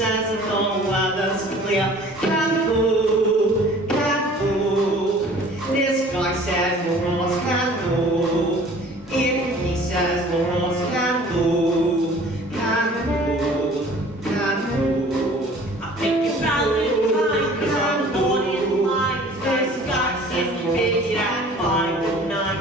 says the weather's clear. Can't move, can't move. This guy says the roads can't move. If he says the roads can't move, can't move, can't move. I think you Valentine, 'cause I'm born in line. This guy says the bitch at 5 to 9.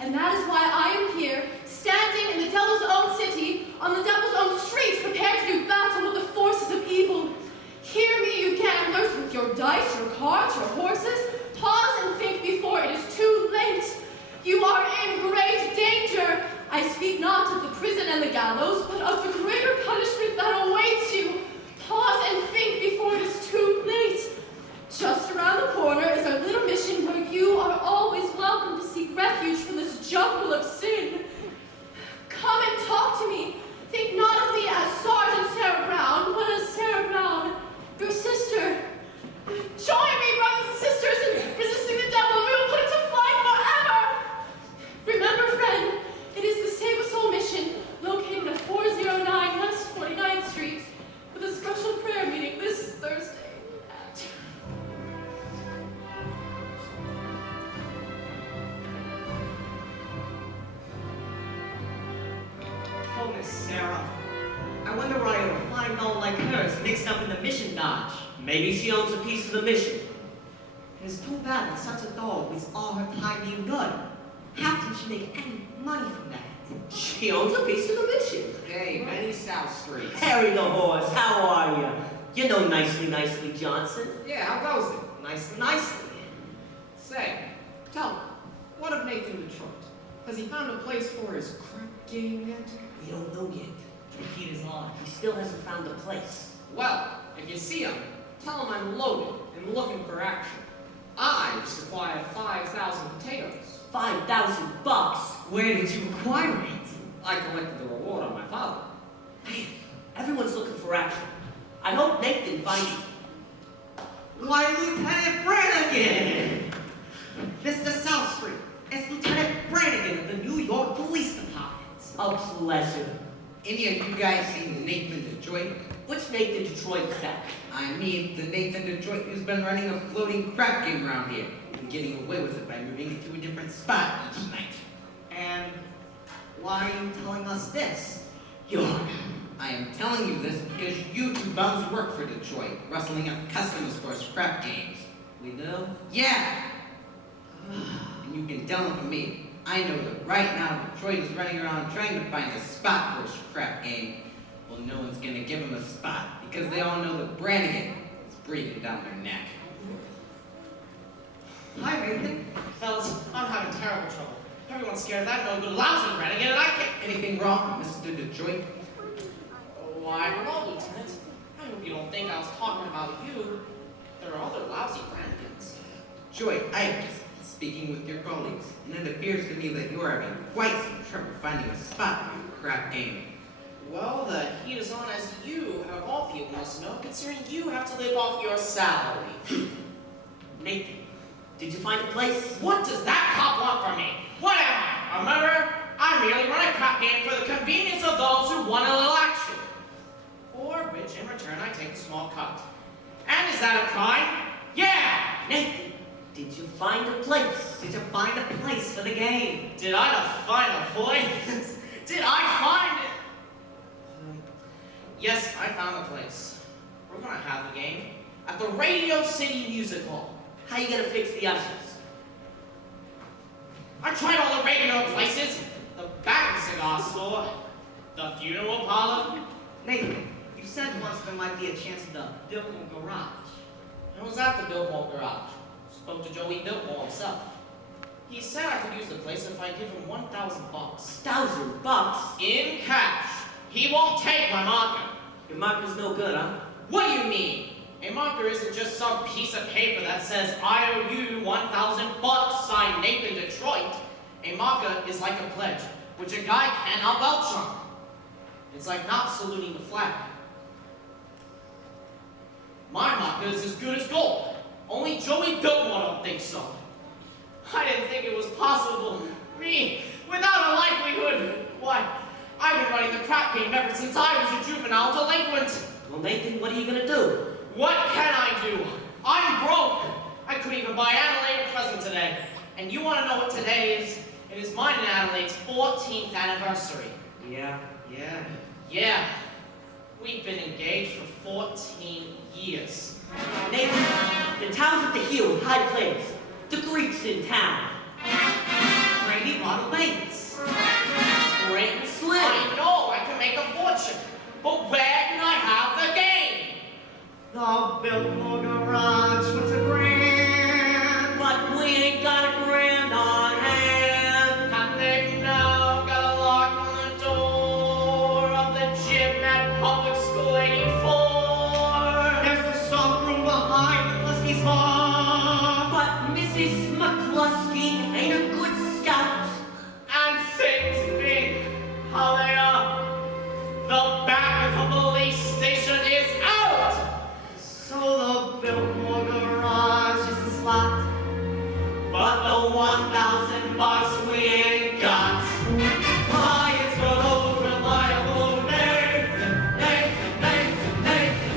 And that is why I am here, standing in the devil's own city, on the devil's own streets, prepared to do battle with the forces of evil. Hear me, you gamblers, with your dice, your cards, your horses. Pause and think before it is too late. You are in great danger. I speak not of the prison and the gallows, but of the greater punishment that awaits you. Pause and think before it is too late. Just around the corner is our little mission where you are always welcome to seek refuge from this jungle of sin. Come and talk to me. Think not of me as Sergeant Sarah Brown, but as Sarah Brown, your sister. Join me, brothers and sisters, in resisting the devil, and we will put it to flight forever. Remember, friend, it is the Save a Soul mission, located at 409 West 49th Street, with a special prayer meeting this Thursday. Oh, Miss Sarah. I wonder why a fine doll like her is mixed up in the mission dodge. Maybe she owns a piece of the mission. It's too bad that such a doll with all her time being good. How can she make any money from that? She owns a piece of the mission. Hey, many South Streets. Harry the horse, how are you? You know Nicely Nicely Johnson. Yeah, how goes it? Nicely. Say, tell me, what of Nathan Detroit? Has he found a place for his crypt game yet? We don't know yet. Repeat is on. He still hasn't found a place. Well, if you see him, tell him I'm loaded and looking for action. I just acquired 5,000 potatoes. 5,000 bucks. Where did you acquire it? I collected the reward on my father. Man, everyone's looking for action. I hope Nathan finds it. Why, Lieutenant Brannigan! Mr. South Street, it's Lieutenant Brannigan of the New York Police Department. A pleasure. Any of you guys seen Nathan Detroit? Which Nathan Detroit is that? I mean, the Nathan Detroit who's been running a floating crap game around here and getting away with it by moving it to a different spot each night. And why are you telling us this? I am telling you this because you two bums work for Detroit, rustling up customers for his crap games. We do? Yeah! And you can tell him from me. I know that right now Detroit is running around trying to find a spot for his crap game. Well, no one's gonna give him a spot because they all know that Brannigan is breathing down their neck. Hi, Nathan. Fellas, I'm having terrible trouble. Everyone's scared of that no good lousy Brannigan, and I can't. Anything wrong, Mr. Detroit? Why, hello, Lieutenant. I hope you don't think I was talking about you. There are other lousy Brannigans. Joy, I am just speaking with your colleagues, and it appears to me that you are having quite some trouble finding a spot for your crap game. Well, the heat is on as you, of all people, must know, considering you have to live off your salary. Nathan, did you find a place? What does that cop want from me? What am I? A murderer? I merely run a crap game for the convenience of those who want a little action. For which, in return, I take a small cut. And is that a crime? Yeah! Nathan, did you find a place? Did you find a place for the game? Did I find a place? Did I find it? Yes, I found the place. We're gonna have the game at the Radio City Music Hall. How you gonna fix the ushers? I tried all the regular places. The back of the cigar store, the funeral parlor. Nathan, you said once there might be a chance of the Biltmore Garage. I was at the Biltmore Garage. Spoke to Joey Biltmore himself. He said I could use the place if I give him $1,000. $1,000? In cash. He won't take my marker. Your marker's no good, huh? What do you mean? A marker isn't just some piece of paper that says, I owe you $1,000, signed Nathan Detroit. A marker is like a pledge, which a guy cannot belch on. It's like not saluting the flag. My marker is as good as gold. Only Joey Biltmore don't think so. I didn't think it was possible. Me, without a livelihood. Why, I've been running the crap game ever since I was a juvenile delinquent. Well, Nathan, what are you gonna do? What can I do? I'm broke. I couldn't even buy Adelaide a present today. And you want to know what today is? It is mine and Adelaide's 14th anniversary. Yeah. Yeah. We've been engaged for 14 years. Nathan, the town's at the heel, high place. The Greeks in town. Rainy Bottle Lanes. Great and slim. I know I can make a fortune. But where can I have the game? The Biltmore Garage, what's a grand? But we ain't got a grand on hand. And they've now got a lock on the door of the gym at Public School 84. There's the stockroom behind the Lusky's bar. But Mrs. McCluskey ain't a good scout. And things being how they are, the back of the police station is out! So the Biltmore Garage is a slot. But the $1,000 we ain't got. Why, it's for old reliable Nathan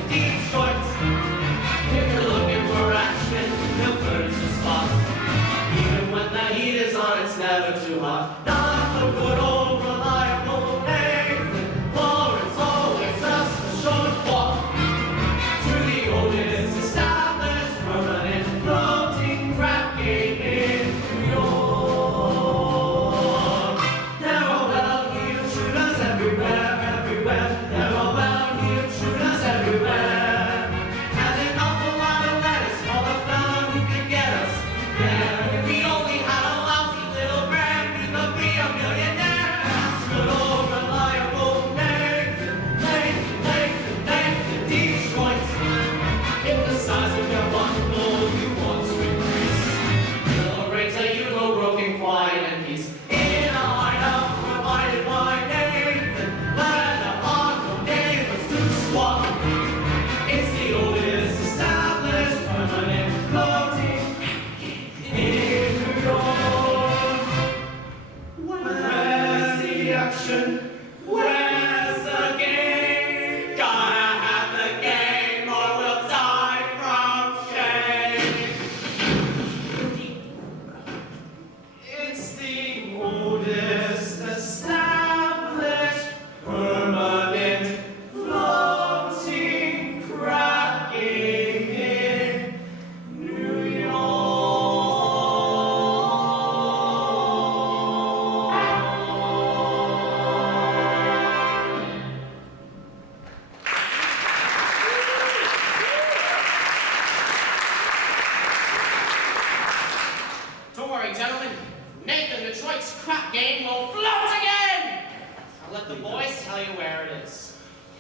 Detroit. If you're looking for action, he'll furnish the spot.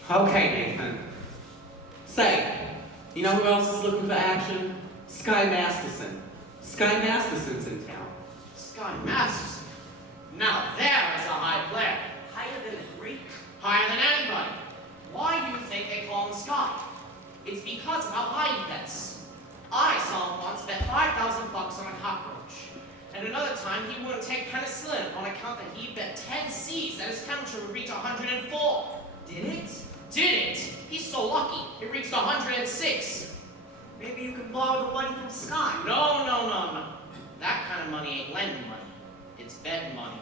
Okay, Nathan. Say, you know who else is looking for action? Sky Masterson. Sky Masterson's in town. Sky Masterson. Now there is a high player. Higher than the Greek? Higher than anybody. Why do you think they call him Sky? It's because of how high he bets. I saw him once bet 5,000 bucks on a cockroach. And another time he wouldn't take penicillin on account that he bet 10 C's that his temperature would reach 104. Did it? Did it? He's so lucky. It reached 106. Maybe you can borrow the money from Sky. No, no, no, no. That kind of money ain't lending money. It's betting money.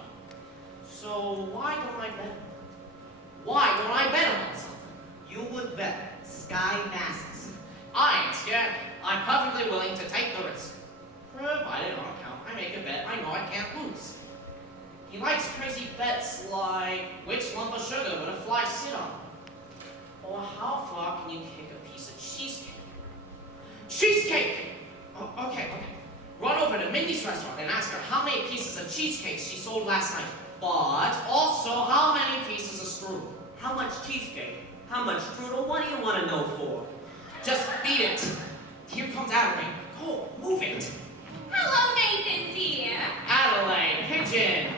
So why don't I bet? Why don't I bet him on something? You would bet Sky Masterson. I ain't scared. I'm perfectly willing to take the risk. Provided on account I make a bet I know I can't lose. He likes crazy bets like which lump of sugar would a fly sit on? Or how far can you kick a piece of cheesecake? Cheesecake! Oh, okay. Run over to Mindy's restaurant and ask her how many pieces of cheesecake she sold last night. But also how many pieces of strudel. How much cheesecake? How much strudel? What do you want to know for? Just beat it. Here comes Adelaide. Go, move it. Hello, Nathan, dear. Adelaide, pigeon.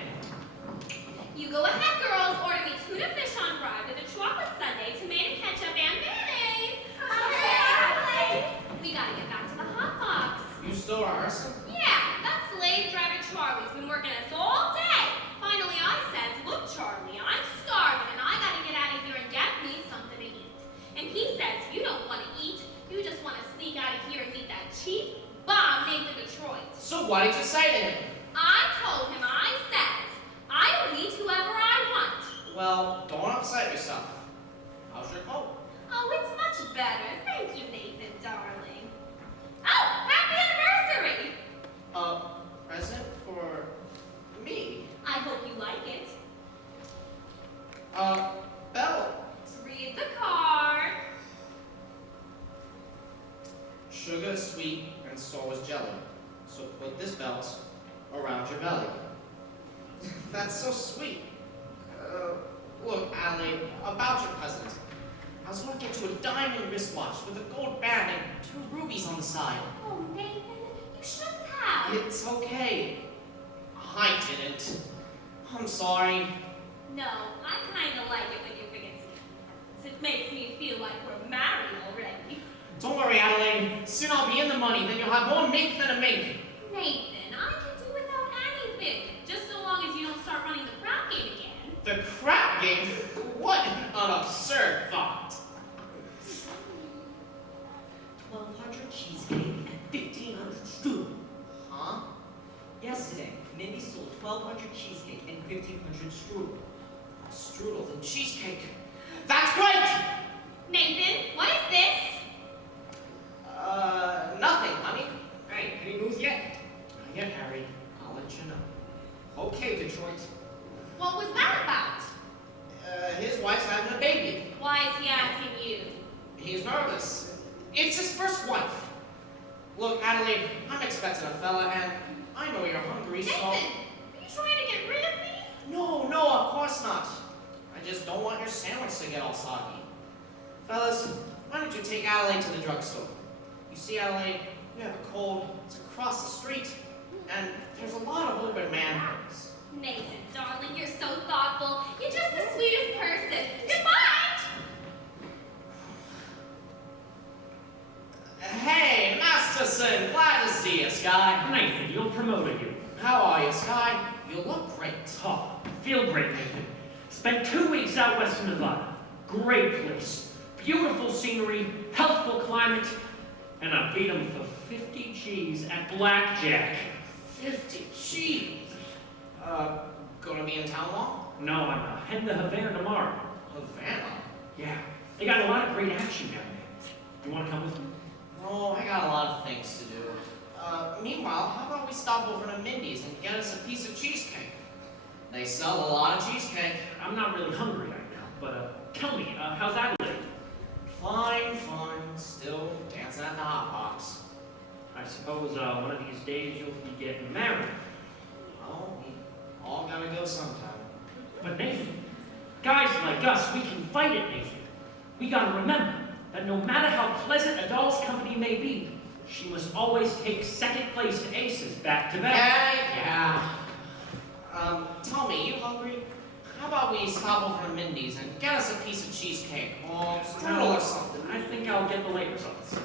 You go ahead, girls. Order me tuna fish on rye with a chocolate sundae, tomato ketchup, and mayonnaise. Okay, Adelaide. We gotta get back to the hot box. You still rehearsing? Yeah, that slave driver Charlie's been working us all day. Finally, I says, look, Charlie, I'm starving, and I gotta get out of here and get me something to eat. And he says, you don't want to eat. You just want to sneak out of here and meet that cheap bomb Nathan Detroit. So what did you say to him? I told him, I says, I will meet whoever I want. Well, don't upset yourself. How's your coat? Oh, it's much better. Thank you, Nathan, darling. Oh, happy anniversary! Present for me? I hope you like it. Belle. Read the card. Sugar is sweet and so is jelly. So put this belt around your belly. That's so sweet. Look, Adelaide, about your present. I was going to get you a diamond wristwatch with a gold band and 2 rubies on the side. Oh, Nathan, you shouldn't have. It's okay. I didn't. I'm sorry. No, I kind of like it when you forget to. It makes me feel like we're married already. Don't worry, Adelaide. Soon I'll be in the money, then you'll have more mink than a mink. Nathan, I can do without anything, just so long as you don't start running the crap game again. The crap game? What an absurd thought. 1,200 cheesecake and 1,500 strudel. Huh? Yesterday, Mindy sold 1,200 cheesecake and 1,500 strudel. Strudel and cheesecake. That's great! Nathan, what is this? Nothing, honey. Hey, any news yet? Not yet, Harry. I'll let you know. Okay, Detroit. What was that about? His wife's having a baby. Why is he asking you? He's nervous. It's his first wife. Look, Adelaide, I'm expecting a fella, and I know you're hungry, so... Nathan, are you trying to get rid of me? No, of course not. I just don't want your sandwich to get all soggy. Fellas, why don't you take Adelaide to the drugstore? You see, Adelaide, you have a cold. It's across the street, and there's a lot of open manholes. Nathan, darling, you're so thoughtful. You're just the sweetest person. Goodbye! Hey, Masterson, glad to see you, Sky. Nathan, you're promoted you. How are you, Sky? You look great. Oh, feel great, Nathan. Spent 2 weeks out west of Nevada. Great place. Beautiful scenery, healthful climate, and I beat him for 50 G's at blackjack. 50 G's. Gonna be in town long? No, I'm heading to Havana tomorrow. Havana? Yeah, they got a lot of great action down there. You want to come with me? No, I got a lot of things to do. Meanwhile, how about we stop over to Mindy's and get us a piece of cheesecake? They sell a lot of cheesecake. I'm not really hungry right now, but tell me, how's Adelaide? Fine. Still dancing at the hot box. I suppose one of these days you'll be getting married. Well, we all gotta go sometime. But Nathan, guys like us, we can fight it, Nathan. We gotta remember that no matter how pleasant a doll's company may be, she must always take second place to aces back to back. Yeah. Tommy, you hungry? How about we stop over to Mindy's and get us a piece of cheesecake or strudel or something? I think I'll get the late results.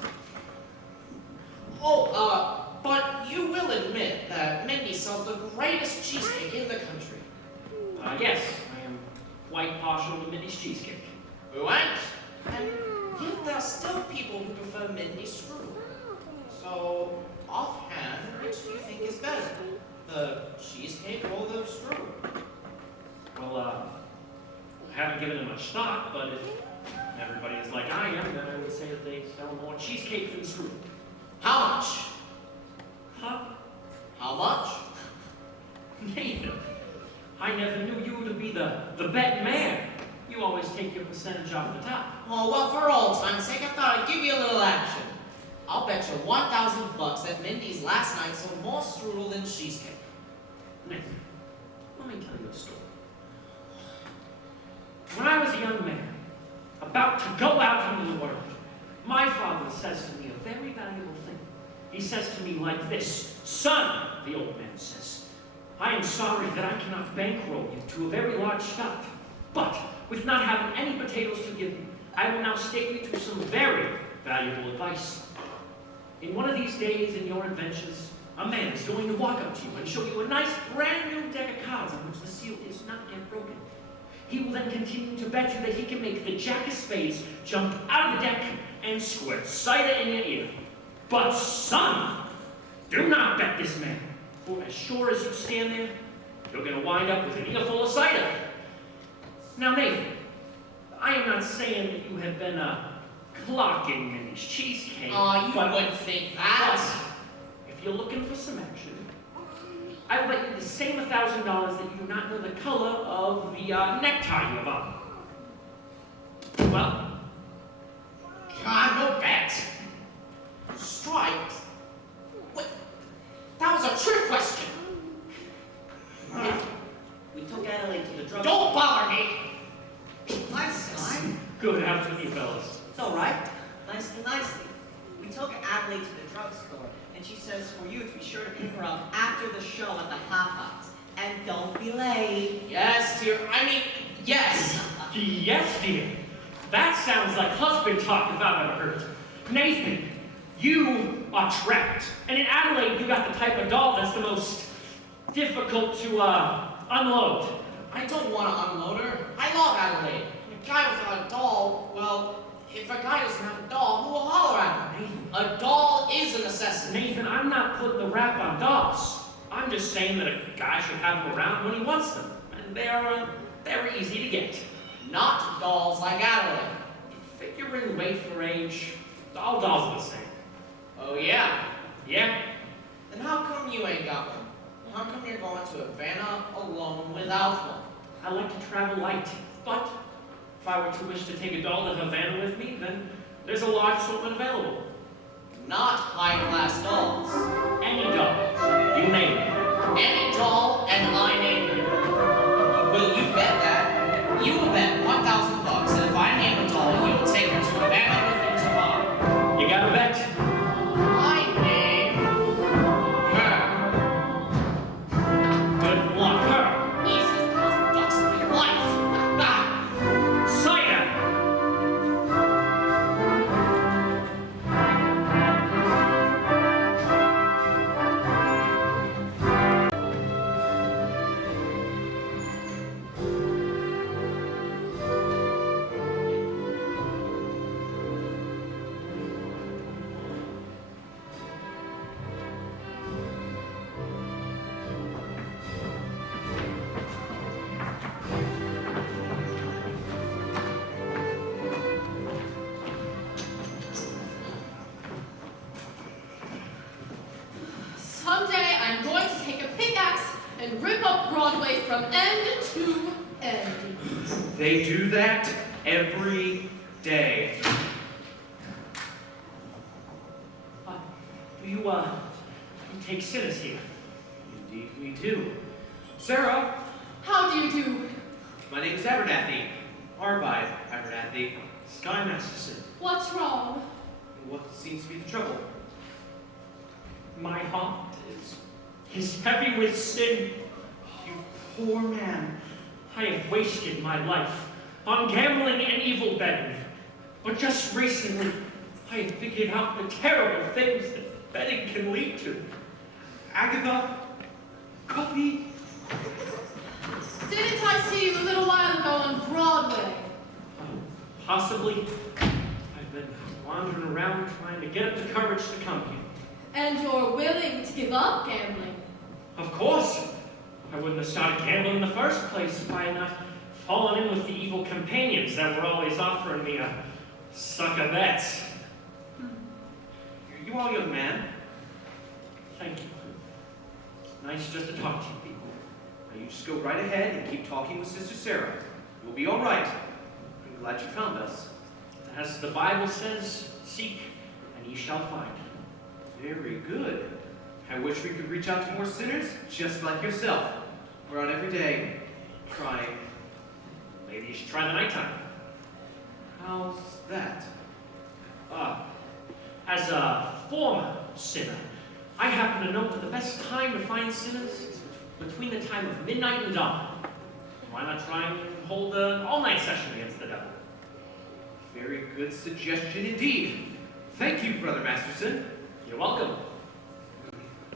Oh, but you will admit that Mindy sells the greatest cheesecake in the country. Yes, I am quite partial to Minnie's cheesecake. Who ain't? And yet there are still people who prefer Mindy's strudel. So, offhand, which do you think is better? The cheesecake or the strudel? Well, I haven't given it much thought, but if everybody is like I am, then I would say that they sell more cheesecake than strudel. How much? Huh? How much? Nathan, I never knew you to be the betting man. You always take your percentage off the top. Oh, well, for old time's sake, I thought I'd give you a little action. I'll bet you $1,000 that Mindy's last night sold more strudel than cheesecake. Nathan, let me tell you a story. When I was a young man, about to go out into the world, my father says to me a very valuable thing. He says to me like this, "Son," the old man says, "I am sorry that I cannot bankroll you to a very large start, but with not having any potatoes to give you, I will now stake you to some very valuable advice. In one of these days in your adventures, a man is going to walk up to you and show you a nice brand new deck of cards on which the seal is not yet broken. He will then continue to bet you that he can make the jack of spades jump out of the deck and squirt cider in your ear. But son, do not bet this man, for as sure as you stand there, you're going to wind up with an earful of cider." Now, Nathan, I am not saying that you have been clocking Minnie's cheesecake. Oh, you but- wouldn't think that. but if you're looking for some action, I will bet you the same $1,000 that you do not know the color of the necktie you have on. Well, God, no bet. Stripes? What? That was a trick question. We took Adelaide to the drug. Don't bother me. Nicely. good afternoon, fellas. It's all right. Nicely. We took Adelaide to the drugstore, and she says for you to be sure to pick her up after the show at the Hot Box. And don't be late. Yes, dear. I mean, yes. Yes, dear. That sounds like husband talk if I've ever heard it. Nathan, you are trapped. And in Adelaide, you got the type of doll that's the most difficult to unload. I don't want to unload her. I love Adelaide. A guy without a doll, well, if a guy doesn't have a doll, who will holler at him? A doll is a necessity. Nathan, I'm not putting the rap on dolls. I'm just saying that a guy should have them around when he wants them. And they're very easy to get. Not dolls like Adelaide. Figuring weight for age, all dolls are the same. Oh, yeah? Yeah? Then how come you ain't got one? How come you're going to Havana alone without one? I like to travel light, but if I were to wish to take a doll to Havana with me, then there's a large assortment available. Not high-class dolls. Any doll, you name it. Any doll, and I name it. Will you bet that? You will bet $1,000 that if I name a doll, you will take her to Havana with you tomorrow. You got a bet? I name her. Good luck. Her. Easiest $1,000 of your life. Cider! Someday I'm going to take a pickaxe and rip up Broadway from end to end. They do that every day. Do you take sinners here? Indeed we do. Sarah, How do you do? my name's Abernathy. Arvide Abernathy. Sky Masterson, What's wrong? What seems to be the trouble? my heart is heavy with sin. You poor man. I have wasted my life on gambling and evil betting. But just recently, I have figured out the terrible things that betting can lead to. Agatha? Coffee? Didn't I see you a little while ago on Broadway? Possibly. I've been wandering around trying to get up the courage to come here. And you're willing to give up gambling? Of course. I wouldn't have started gambling in the first place if I had not fallen in with the evil companions that were always offering me a suck of bets. You are, young man. Thank you. Nice just to talk to you people. Now you just go right ahead and keep talking with Sister Sarah. You'll be all right. I'm glad you found us. As the Bible says, seek and ye shall find. Very good. I wish we could reach out to more sinners just like yourself. We're out every day, trying. Maybe you should try the nighttime. How's that? As a former sinner, I happen to know that the best time to find sinners is between the time of midnight and dawn. Why not try and hold an all-night session against the devil? Very good suggestion indeed. Thank you, Brother Masterson. You're welcome.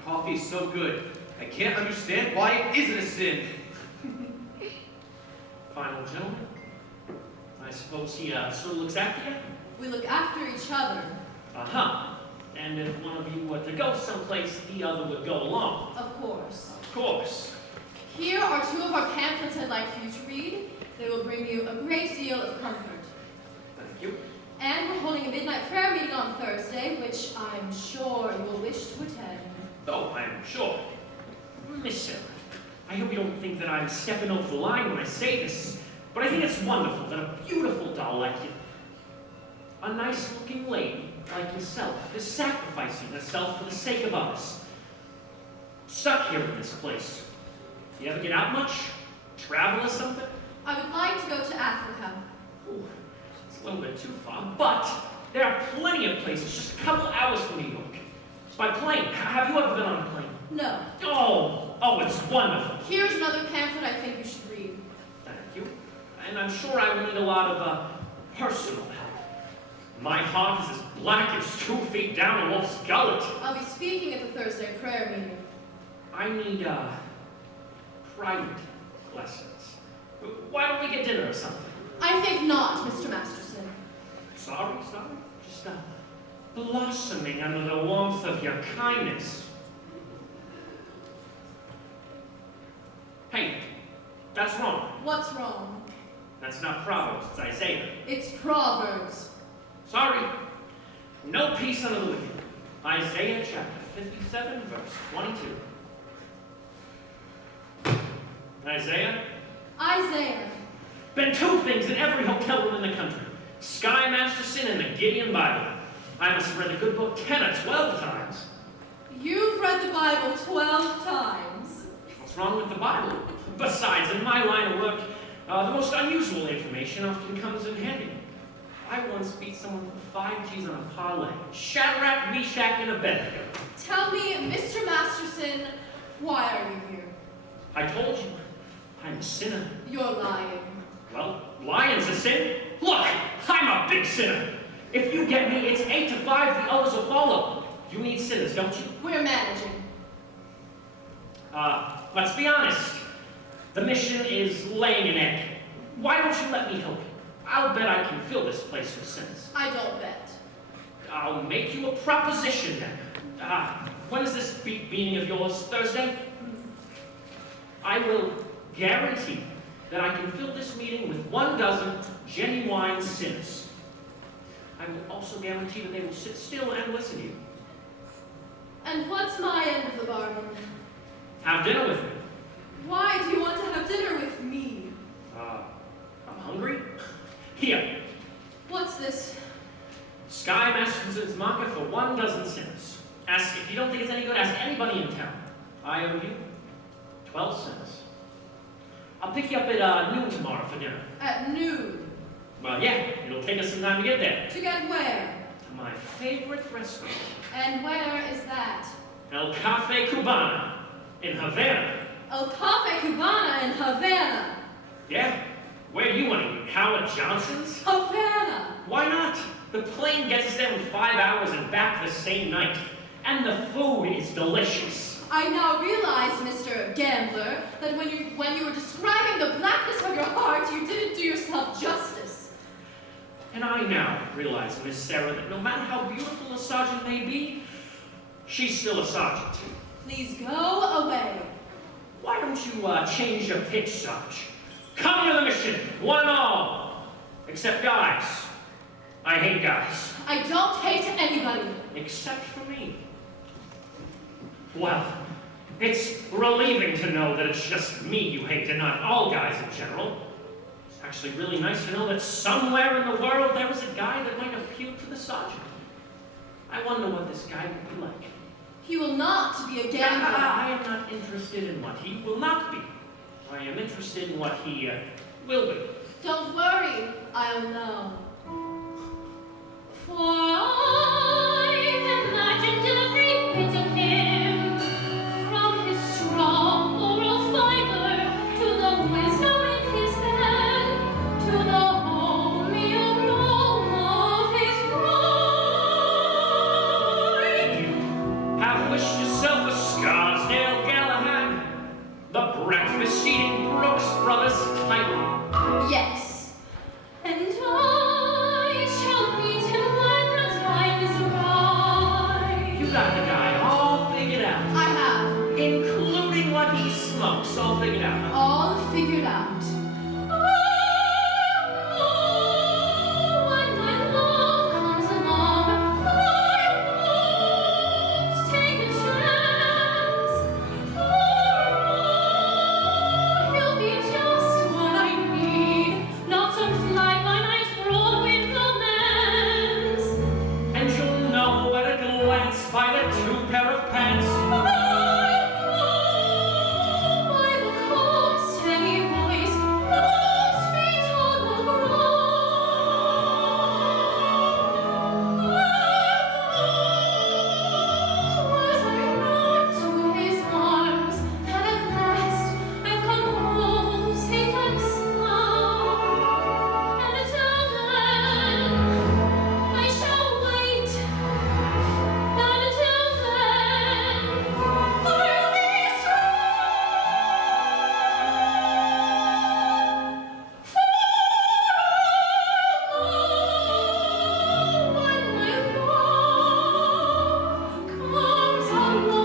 Coffee is so good. I can't understand why it isn't a sin. Fine old gentleman. I suppose he sort of looks after you? We look after each other. Uh-huh. And if one of you were to go someplace, the other would go along. Of course. Of course. Here are two of our pamphlets I'd like for you to read. They will bring you a great deal of comfort. Thank you. And we're holding a midnight prayer meeting on Thursday, which I'm sure you will wish to attend. Oh, I'm sure. Miss Sarah, I hope you don't think that I'm stepping over the line when I say this, but I think it's wonderful that a beautiful doll like you, a nice-looking lady like yourself, is sacrificing herself for the sake of others. Stuck here in this place. You ever get out much? Travel or something? I would like to go to Africa. Ooh, it's a little bit too far, but there are plenty of places just a couple hours from New York. By plane. Have you ever been on a plane? No. Oh, it's wonderful. Here's another pamphlet I think you should read. Thank you. And I'm sure I will need a lot of personal help. My heart is as black as 2 feet down a wolf's gullet. I'll be speaking at the Thursday prayer meeting. I need private lessons. Why don't we get dinner or something? I think not, Mr. Masterson. Sorry. Just blossoming under the warmth of your kindness. Hey, that's wrong. What's wrong? That's not Proverbs, it's Isaiah. It's Proverbs. Sorry. No peace under the wicked. Isaiah chapter 57, verse 22. Isaiah? Isaiah. Been 2 things in every hotel room in the country. Sky Masterson and the Gideon Bible. I must have read the good book 10 or 12 times. You've read the Bible 12 times. What's wrong with the Bible? Besides, in my line of work, the most unusual information often comes in handy. I once beat someone for 5 G's on a parlay. Shadrach, Meshach, and Abednego. Tell me, Mr. Masterson, why are you here? I told you, I'm a sinner. You're lying. Well, lying's a sin. Look, I'm a big sinner. If you get me, it's 8 to 5, the others will follow. You need sinners, don't you? We're managing. Let's be honest. The mission is laying an egg. Why don't you let me help you? I'll bet I can fill this place with sinners. I don't bet. I'll make you a proposition then. When is this meeting of yours? Thursday? I will guarantee that I can fill this meeting with 12 genuine sinners. I will also guarantee that they will sit still and listen to you. And what's my end of the bargain? Have dinner with me. Why do you want to have dinner with me? I'm hungry. Here. What's this? Sky Masterson's market for 12 sinners. Ask if you don't think it's any good, ask anybody in town. I owe you 12 cents. I'll pick you up at noon tomorrow for dinner. At noon. Well, yeah, it'll take us some time to get there. To get where? To my favorite restaurant, And where is that? El Cafe Cubana in Havana. El Cafe Cubana in Havana. Yeah? Where do you want to eat? Howard Johnson's? Havana. Why not? The plane gets us there in 5 hours and back the same night. And the food is delicious. I now realize, Mr. Gambler, that when you were describing the blackness of your heart, you didn't do yourself justice. And I now realize, Miss Sarah, that no matter how beautiful a sergeant may be, she's still a sergeant. Please go away. Why don't you change your pitch, Sarge? Come to the mission, one and all. Except guys. I hate guys. I don't hate anybody. Except for me. Well, it's relieving to know that it's just me you hate and not all guys in general. It's actually really nice to know that somewhere in the world there is a guy that might appeal to the sergeant. I wonder what this guy would be like. He will not be a gambler. I am not interested in what he will not be. I am interested in what he will be. Don't worry, I'll know. For I've imagined every bit of him, from his strong moral fiber to the wisdom in his head, to the homely aroma of his pride. Have wished yourself a Scarsdale Galahad, the breakfast-eating Brooks Brothers type. Yes. And I shall meet him when the time is right. You got the guy all figured out, I have. including what he smokes, all figured out. Huh? All figured out. When my love comes along, I won't take a chance. He'll be just what I need, not some fly-by-night whirlwind romance. And you'll know at a glance by the 2 pair of pants. By the cold, steady voice, those feet on the ground. As I run to his arms, that at last I've come home safe and sound. And until then, I shall wait. And until then, I'll be strong.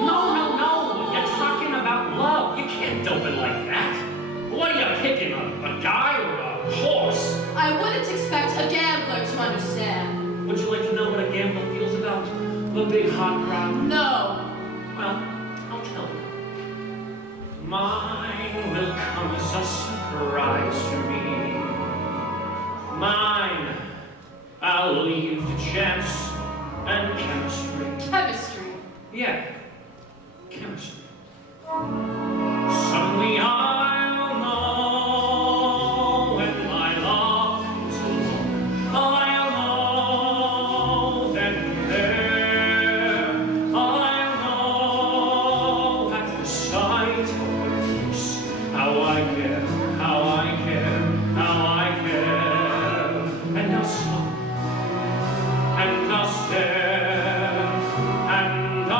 No, you're talking about love. You can't dope it like that. What are you picking, a guy or a horse? I wouldn't expect a gambler to understand. Would you like to know what a gambler feels about the big hot rod? No. Well, I'll tell you. Mine will come as a surprise to me. Mine, I'll leave to chance and chemistry. Chemistry. Yeah, chemistry. Suddenly I'll know when my love comes along. I'll know then there. I'll know at the sight of her face how I care, how I care, how I care. And I'll stop, and I'll stare, and I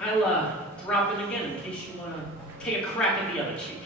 I'll drop in again in case you want to take a crack at the other cheek.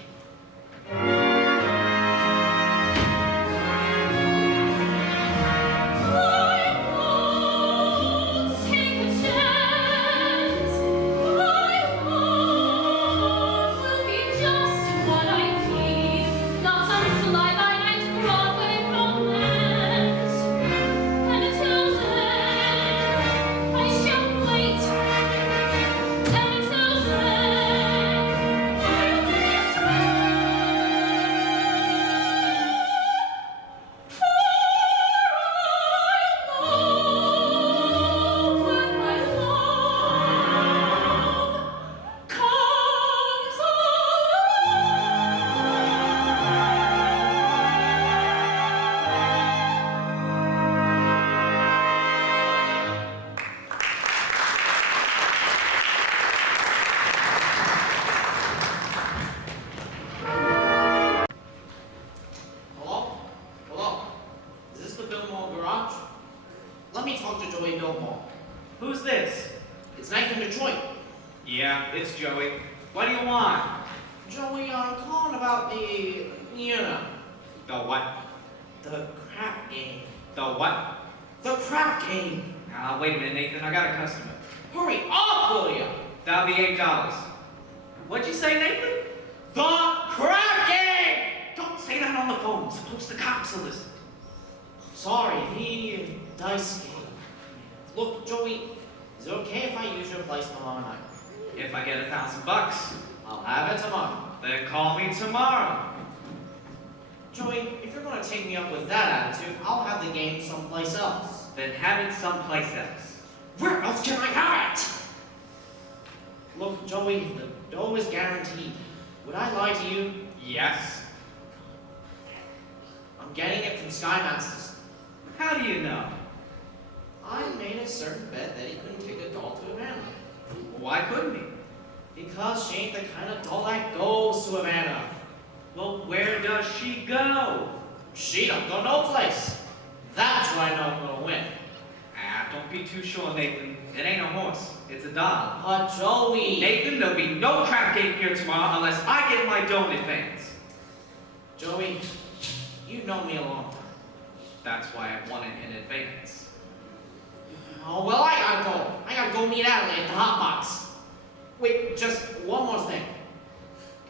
Hello? Hello? Is this the Biltmore garage? Let me talk to Joey Biltmore. Who's this? It's Nathan Detroit. Yeah, it's Joey. What do you want? Joey, I'm calling about the, you know, The what? the crap game. The what? The crap game. Wait a minute, Nathan. I got a customer. Hurry up, will ya? That'll be $8. What'd you say, Nathan? The crap game! Don't say that on the phone. Suppose the cops will listen. Sorry, the dice game. Look, Joey, is it okay if I use your place tomorrow night? If I get $1,000, I'll have it tomorrow. then call me tomorrow. Joey, if you're gonna take me up with that attitude, I'll have the game someplace else. Then have it someplace else. Where else can I have it? Look, Joey, the dough is guaranteed. Would I lie to you? Yes. I'm getting it from Sky Masters. How do you know? I made a certain bet that he couldn't take a doll to Havana. Why couldn't he? Because she ain't the kind of doll that goes to Havana. Well, where does she go? She don't go no place. That's why I know I'm gonna win. Don't be too sure, Nathan. It ain't a horse. It's a doll. But Joey... Nathan, there'll be no crap game here tomorrow unless I get my dough in advance. Joey, you've known me a long time. That's why I want it in advance. Oh, well, I gotta go. I gotta go meet Adelaide at the hot box. Wait, just one more thing.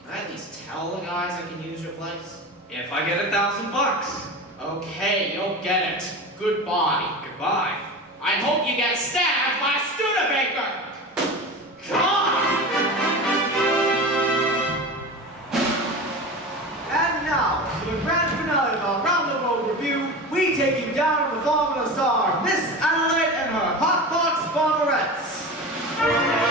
Can I at least tell the guys I can use your place? If I get $1,000, Okay, you'll get it. Goodbye. goodbye. I hope you get stabbed by a Studebaker! Come on! And now, for the grand finale of our Round the Road review, we take you down to the farm of the star, Miss Adelaide and her Hot Box Farmerettes.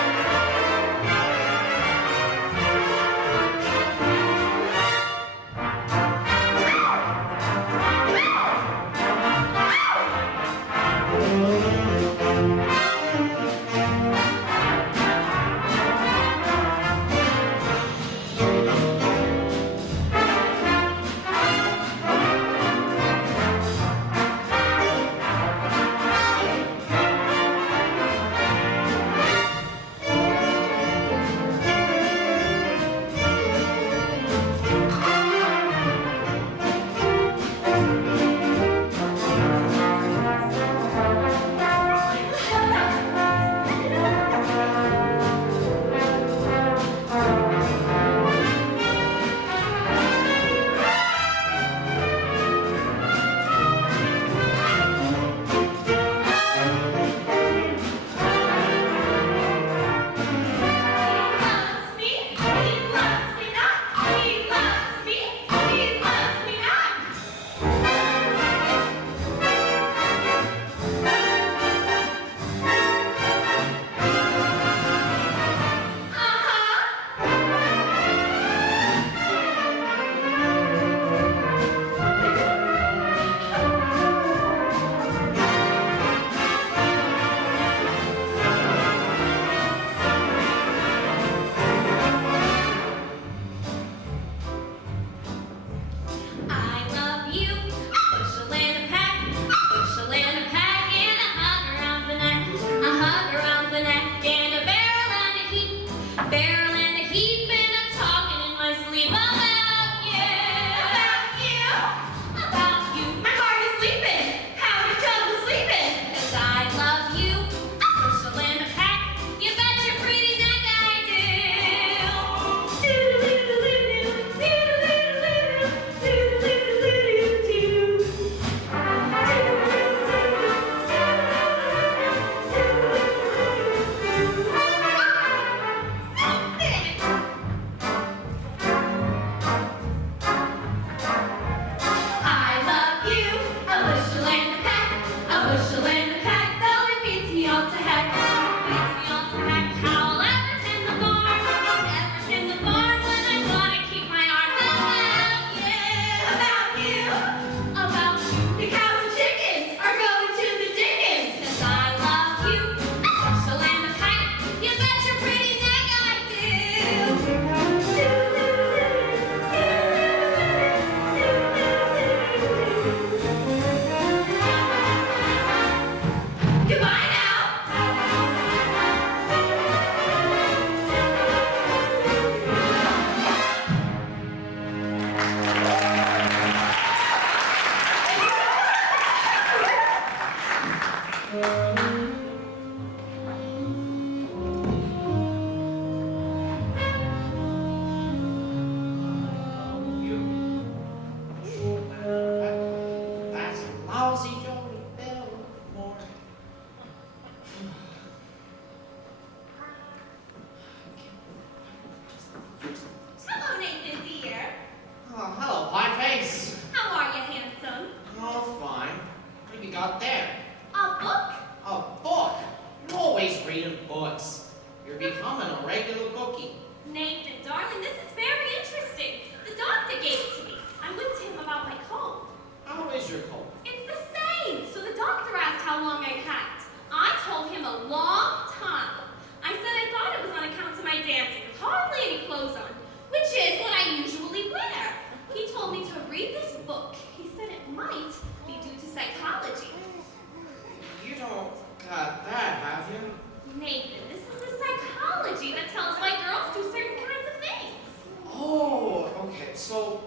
don't got that, have you? Nathan, this is the psychology that tells why girls do certain kinds of things. Oh, okay. So,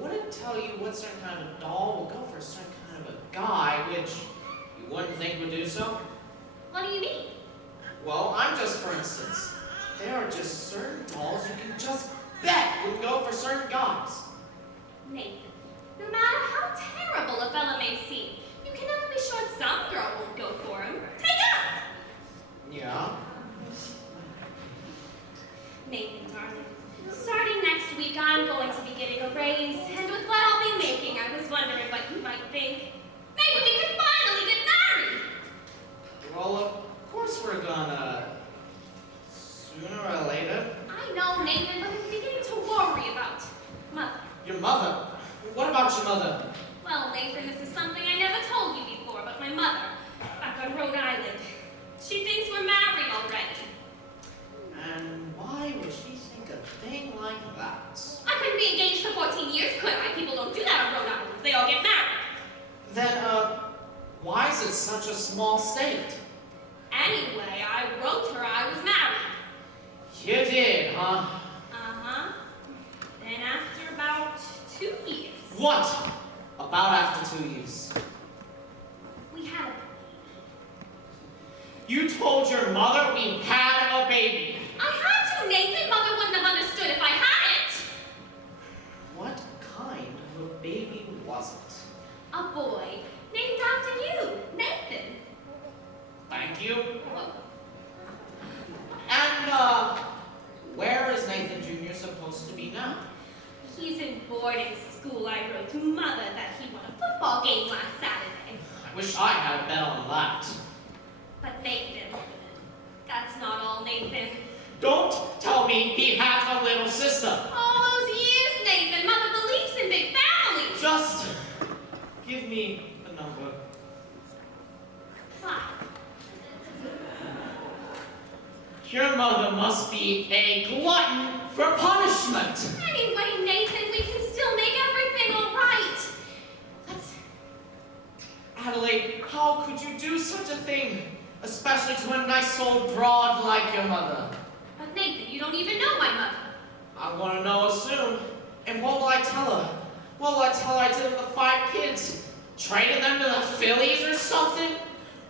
would it tell you what certain kind of doll will go for a certain kind of a guy, which you wouldn't think would do so? What do you mean? Well, I'm just, for instance, there are just certain dolls you can just bet would go for certain guys. Nathan, no matter how terrible a fella may seem, you can never be sure some girl won't go for him. Take us! Yeah? Nathan, darling, starting next week, I'm going to be getting a raise, and with what I'll be making, I was wondering what you might think. Maybe we could finally get married! Well, of course we're gonna. Sooner or later. I know, Nathan, but I'm beginning to worry about Mother. Your mother? What about your mother? Well, Nathan, this is something I never told you before, but my mother, back on Rhode Island, she thinks we're married already. And why would she think a thing like that? I couldn't be engaged for 14 years, could I? People don't do that on Rhode Island. They all get married. Then, why is it such a small state? Anyway, I wrote her I was married. You did, huh? Uh-huh. Then after about 2 years, What? About after 2 years. we had a You told your mother we had a baby. I had to, Nathan. Mother wouldn't have understood if I hadn't. What kind of a baby was it? A boy named after you, Nathan. Thank you. You're welcome. And, where is Nathan Jr. supposed to be now? He's in boarding school. I wrote to Mother that he won a football game last Saturday. I wish I had a bet on that. But Nathan, that's not all, Nathan. Don't tell me he has a little sister. All those years, Nathan. Mother believes in big families. Just give me the number. 5. Your mother must be a glutton for punishment. Anyway, Nathan, we can still make everything all right. Let's... Adelaide, how could you do such a thing? Especially to a nice old broad like your mother. But Nathan, you don't even know my mother. I want to know her soon. And what will I tell her? What will I tell her I did with the 5 kids? Traded them to the Phillies or something?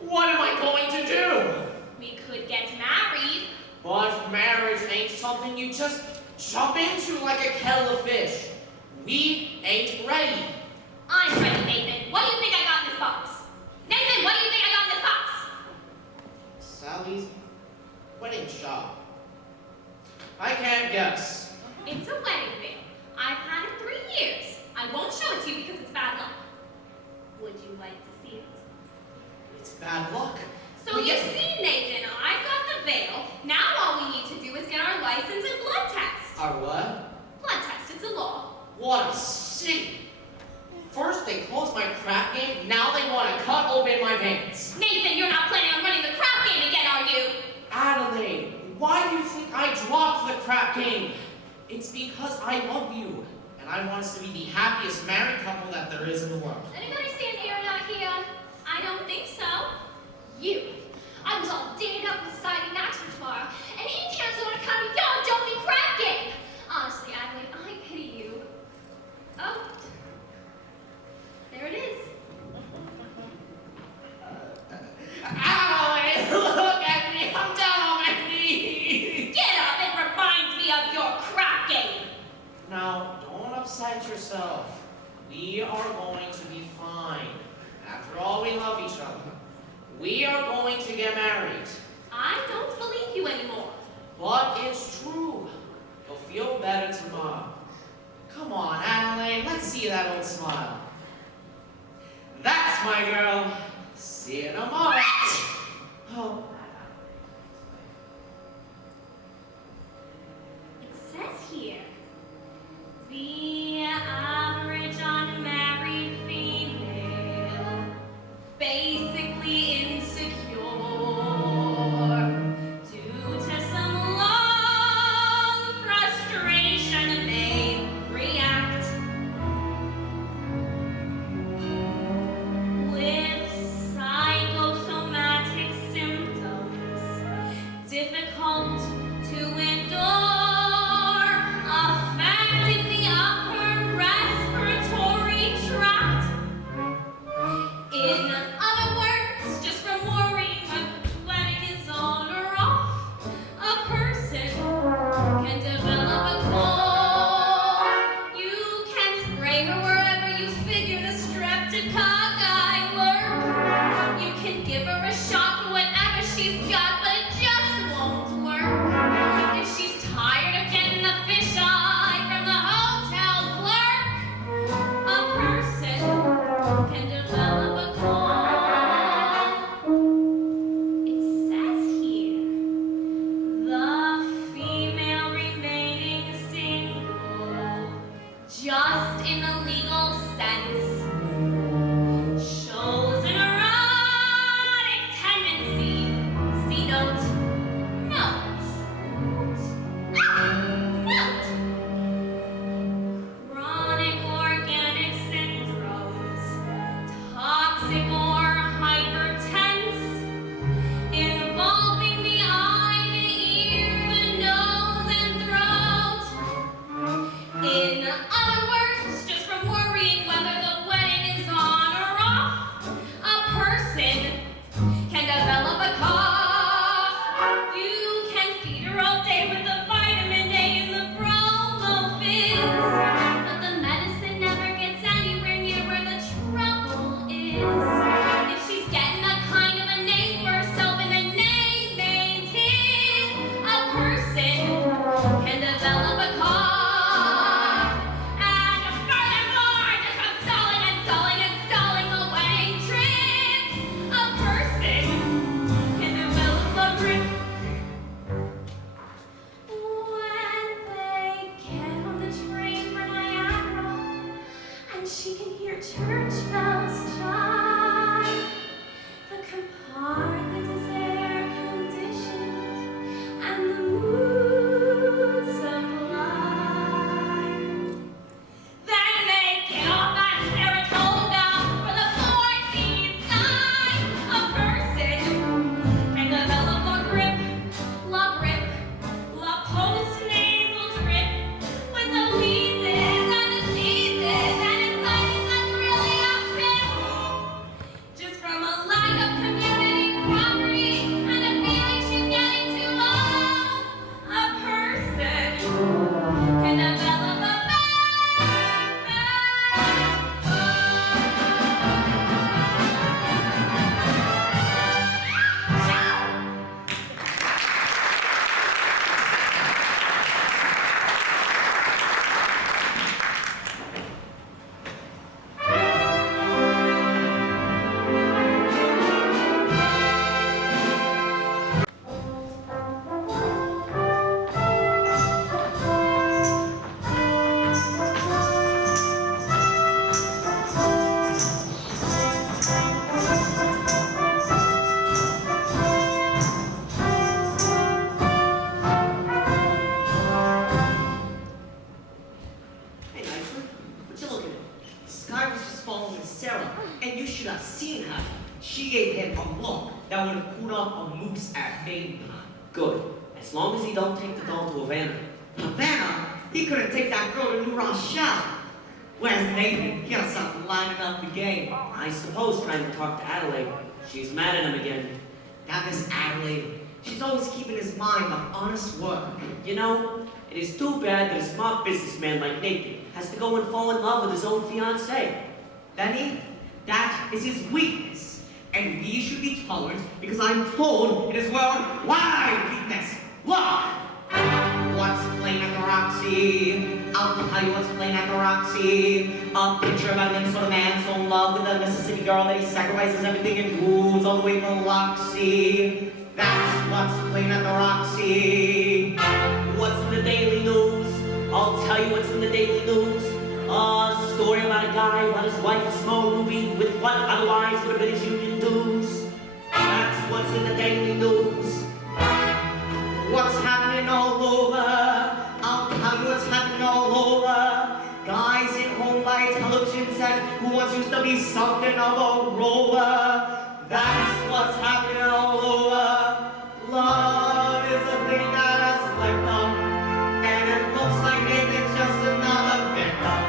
What am I going to do? We could get married. But marriage ain't something you just jump into like a kettle of fish. We ain't ready. I'm ready, Nathan. What do you think I got in this box? Nathan, what do you think I got in this box? Sally's wedding shop. I can't guess. It's a wedding ring. I've had it 3 years. I won't show it to you because it's bad luck. Would you like to see it? It's bad luck. So you see, Nathan, I've got the veil. Now all we need to do is get our license and blood test. Our what? Blood test, it's a law. What a city. First they closed my crap game, now they want to cut open my veins. Nathan, you're not planning on running the crap game again, are you? Adelaide, why do you think I dropped the crap game? It's because I love you, and I want us to be the happiest married couple that there is in the world. Anybody stand here or not here? I don't think so. You. I was all dinged up with Society Max for tomorrow, and he canceled on account of your dopey crap game. Honestly, Adelaide, I pity you. Oh. There it is. Adelaide, look at me, I'm down on my knees. Get up, it reminds me of your crap game. Now, don't upset yourself. We are going to be fine. After all, we love each other. We are going to get married. I don't believe you anymore. But it's true. You'll feel better tomorrow. Come on, Adelaide, let's see that old smile. That's my girl. See you tomorrow. Oh. It says here, the average unmarried female, basically insecure, due to some long frustration may react with psychosomatic just in the legal sense. Shows an erotic tendency. See note. Note. Note. Chronic organic syndromes. Toxic or hypertense. Involving the eye, the ear, the nose, and throat. In other words, just from worrying whether the wedding is on or off, a person can develop a cough. You can feed her all day with the vitamin A and the bromophiz, but the medicine never gets anywhere near where the trouble is. If she's getting a kind of a name for herself and a name maintains, a person can develop a cough. And furthermore, just from stalling and stalling and stalling the wedding trip, a person can develop a grip. When they get on the train for Niagara, and she can hear church bells chime, the compartment is air conditioned, and the mood sublime. Then they get off at Saratoga for the 14th time. A person can develop a grip, la post-nasal drip, with the wheezes and the sneezes and anxiety that's really a fit. Just from a lack of community property and a feeling she's getting too old, a person can develop a bad. Hey, Iceland, what you looking at? Sky was just following Sarah, and you should have seen her. She gave him a look that would have cooled off a moose at Maine. Good. As long as he don't take the doll to Havana. Havana, he couldn't take that girl to New Rochelle. Whereas Nathan, he had something lining up the game. I suppose trying to talk to Adelaide. She's mad at him again. That Miss Adelaide, she's always keeping his mind on honest work. You know, it is too bad that a smart businessman like Nathan has to go and fall in love with his own fiancée. Benny, that is his weakness. And we should be tolerant because I'm told it is worldwide weakness. Look! What's playing at the Roxy? I'll tell you what's playing at the Roxy. A picture of a Minnesota man so in love with a Mississippi girl that he sacrifices everything and moves all the way to Biloxi. That's what's playing at the Roxy. What's in the Daily News? I'll tell you what's in the Daily News. A story about a guy who had his wife small Ruby with what otherwise would have been his union dues. That's what's in the Daily News. What's happening all over? I'll tell you what's happening all over. Guys in home by television set who once used to be something of a rover. That's what's happening all over. Love is a thing that has slipped up, and it looks like Nathan's just another victim.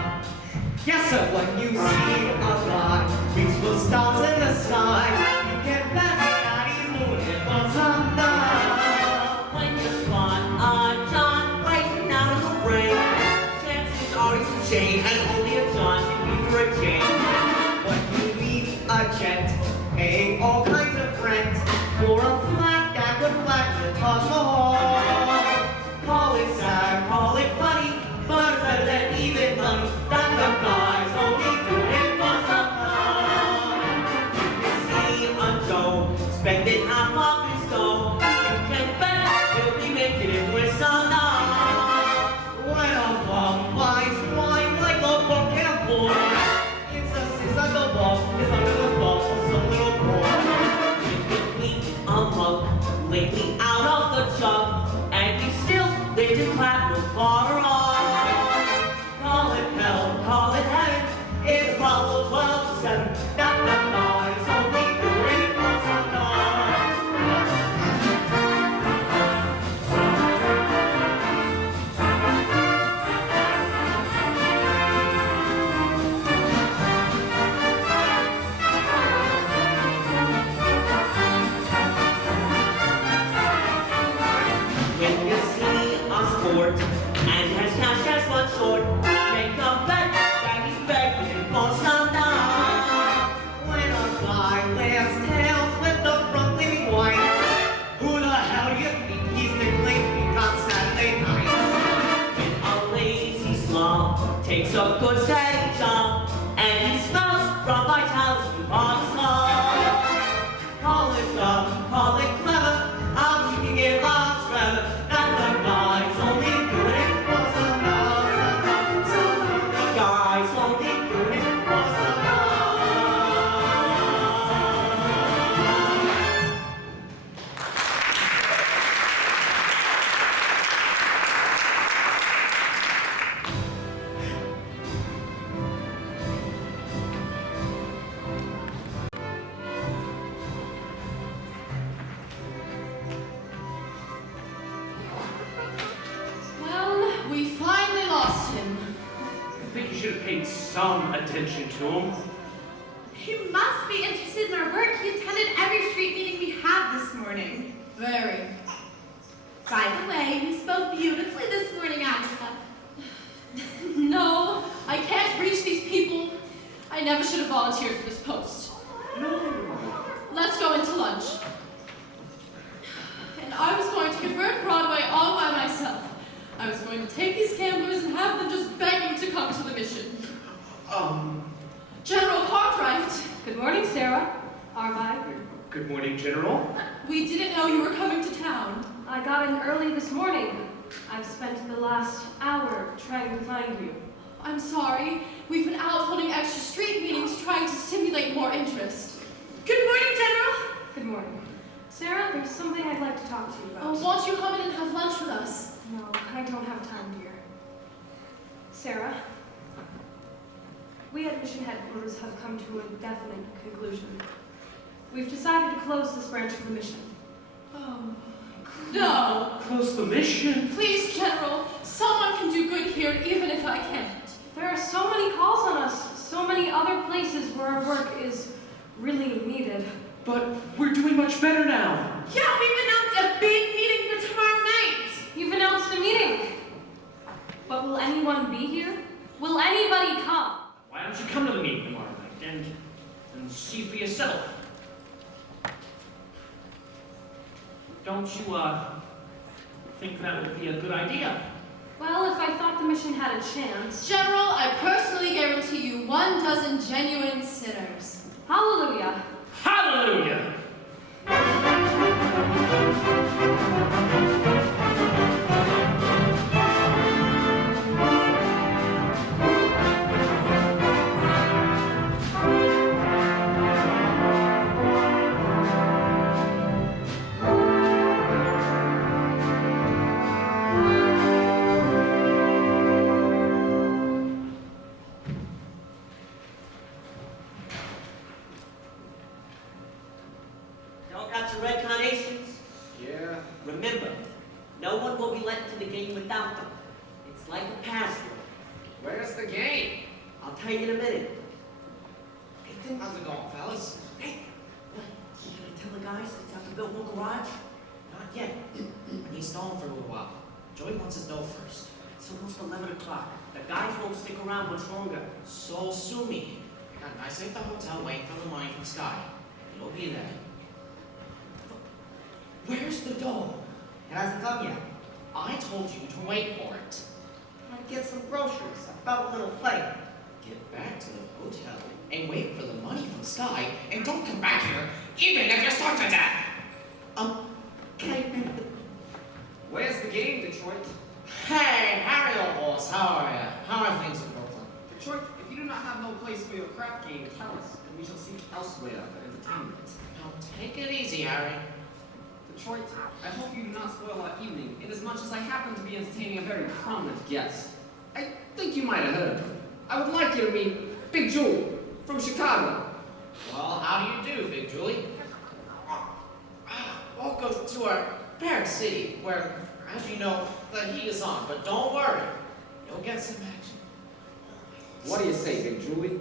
Yes, sir, when you see a guy reach for stars in the sky, you can bet that he's moving for some love. When you spot a John breaking out of the rain, chances are he's a chain, and only a John can be for a change. When you meet a gent, paying all kinds of rent for a flat that could flatten the Taj Mahal. Call it sad, call it funny, but it's better than even money that the guys only do it for some fun. See a Joe spending half of his dough, you can bet he'll be making it with some love. When a bum buys wine like a Deja, and he smells from Vitalis to Montesol. Call it dumb, call it clever, I'm keeping it lost forever. That the guys only doing it for some love, the guys only doing it for some love. Well, we finally lost him. I think you should have paid some attention to him. He must be interested in our work. He attended every street meeting we had this morning. Very. By the way, you spoke beautifully this morning, Agatha. No, I can't reach these people. I never should have volunteered for this post. Let's go into lunch. And I was going to convert Broadway all by myself. I was going to take these gamblers and have them just begging to come to the mission. General Cartwright. Good morning, Sarah. Arvi. Good morning, General. We didn't know you were coming to town. I got in early this morning. I've spent the last hour trying to find you. I'm sorry. We've been out holding extra street meetings trying to stimulate more interest. Good morning, General. Good morning. Sarah, there's something I'd like to talk to you about. Oh, won't you come in and have lunch with us? No, I don't have time, dear. Sarah, we at Mission Headquarters have come to a definite conclusion. We've decided to close this branch of the mission. Oh, no. Close the mission. Please, General. Someone can do good here even if I can't. There are so many calls on us, so many other places where our work is really needed. But we're doing much better now. Yeah, we've announced a big meeting for tomorrow night. You've announced a meeting. But will anyone be here? Will anybody come? Why don't you come to the meeting tomorrow night and see for yourself? Don't you, think that would be a good idea? Well, if I thought the mission had a chance. General, I personally guarantee you 12 genuine sinners. Hallelujah. Hallelujah! Y'all got your red carnations? Yeah. Remember, no one will be let into the game without them. It's like a password. Where's the game? I'll tell you in a minute. How's it going, fellas? Hey, what? You gonna tell the guys it's at the Biltmore garage? Not yet. He's stalling for a little while. Joey wants his dough first. It's almost 11 o'clock. The guys won't stick around much longer. So sue me. I got nice at the hotel waiting for the money from Sky. It'll be there. Where's the dough? It hasn't come yet. I told you to wait for it. I'm gonna get some groceries. I felt a little fight. Get back to the hotel and wait for the money from Sky, and don't come back here, even if you're starved to death. Okay. Where's the game, Detroit? Hey, Harry, old boss, how are ya? How are things in Brooklyn? Detroit, if you do not have no place for your crap game, tell us, and we shall seek elsewhere for entertainment. Now, take it easy, Harry. Detroit, I hope you do not spoil our evening, inasmuch as I happen to be entertaining a very prominent guest. I think you might have heard of him. I would like you to meet Big Julie from Chicago. Well, how do you do, Big Julie? Welcome to our parent city, where, as you know, the heat is on. But don't worry, you'll get some action. What do you say, Big Julie?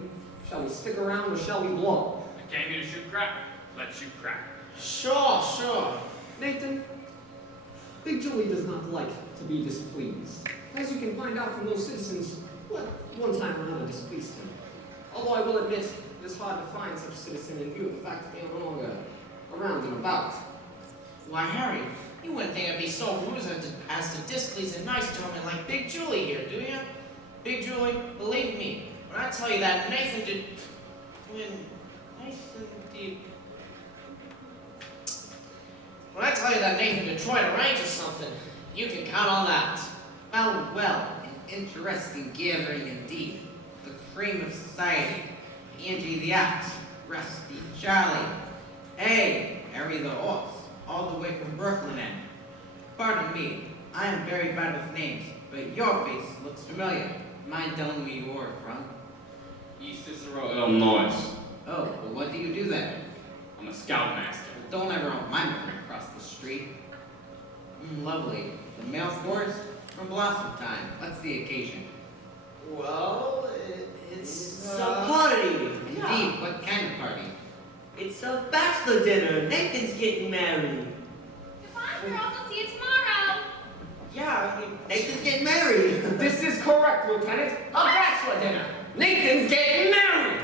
Shall we stick around or shall we blow? I came here to shoot crap. Let's shoot crap. Sure. Nathan, Big Julie does not like to be displeased. As you can find out from those citizens, what one time or another displeased him. Although I will admit, it is hard to find such a citizen in view of the fact that they are no longer around and about. Why, Harry, you wouldn't think I'd be so rude as to displease a nice gentleman like Big Julie here, do you? Big Julie, believe me, tell you that Nathan did. When Nathan did. When I tell you that Nathan Detroit arranges something, you can count on that. Well, an interesting gathering indeed. The cream of society. Angie the Ox, Rusty Charlie. Hey, Harry the Horse, all the way from Brooklyn end. Pardon me, I am very bad with names, but your face looks familiar. Mind telling me you are from? East Cicero, Illinois. Oh, well what do you do there? I'm a scoutmaster. Don't ever want my memory across the street. Lovely. The male forest from Blossom Time. What's the occasion? Well, It's a party. Indeed, what kind of party? It's a bachelor dinner. Nathan's getting married. Goodbye, girls. I'll see you tomorrow. yeah, I mean, Nathan's getting married. This is correct, Lieutenant. A bachelor dinner. Nathan's getting married.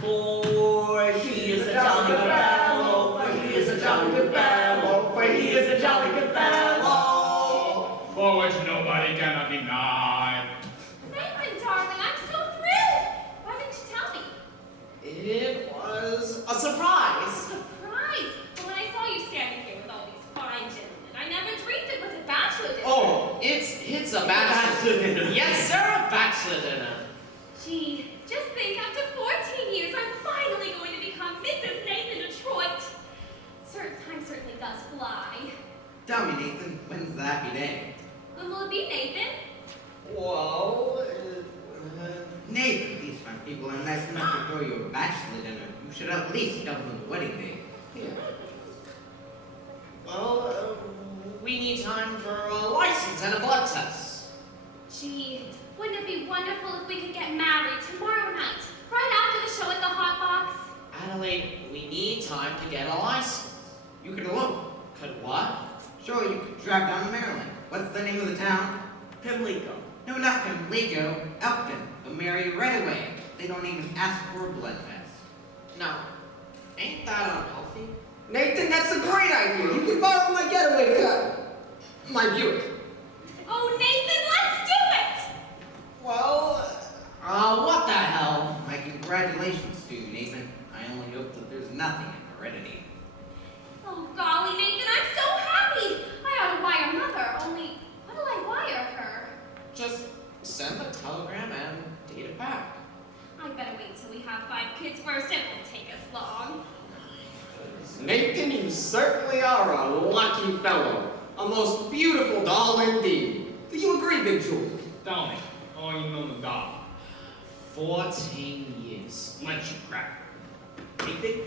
For he is a jolly good fellow. For he is a jolly good fellow. For he is a jolly good fellow. For which nobody can deny. Nathan, darling, I'm so thrilled. Why didn't you tell me? It was a surprise. Surprise! But when I saw you standing here with all these fine gentlemen, I never dreamed it was a bachelor dinner. Oh, it's a bachelor dinner. Yes, sir, a bachelor dinner. Gee, just think, after 14 years, I'm finally going to become Mrs. Nathan Detroit. Time certainly does fly. Tell me, Nathan, when's the happy day? When will it be, Nathan? well, Nathan, these fine people are nice enough to throw you a bachelor dinner. You should at least tell them the wedding day. well, we need time for a license and a blood test. Gee, wouldn't it be wonderful if we could get married tomorrow night, right after the show at the Hot Box? Adelaide, we need time to get a license. You could elope. Could what? Sure, you could drive down to Maryland. What's the name of the town? Pimlico. No, not Pimlico. Elkton. They'll marry you right away. They don't even ask for a blood test. No. Ain't that unhealthy? Nathan, that's a great idea. You can borrow my getaway car. My Buick. Oh, Nathan, let's do it! Well, What the hell? My congratulations to you, Nathan. I only hope that there's nothing in heredity. Oh, golly, Nathan, I'm so happy! I ought to wire Mother, only what'll I wire her? Just send a telegram and date it back. I better wait till we have 5 kids first. It won't take us long. Nathan, you certainly are a lucky fellow. A most beautiful doll indeed. Do you agree, Big Jewel? Tell me, how long you known the dog? 14 years. Let you crack. Nathan,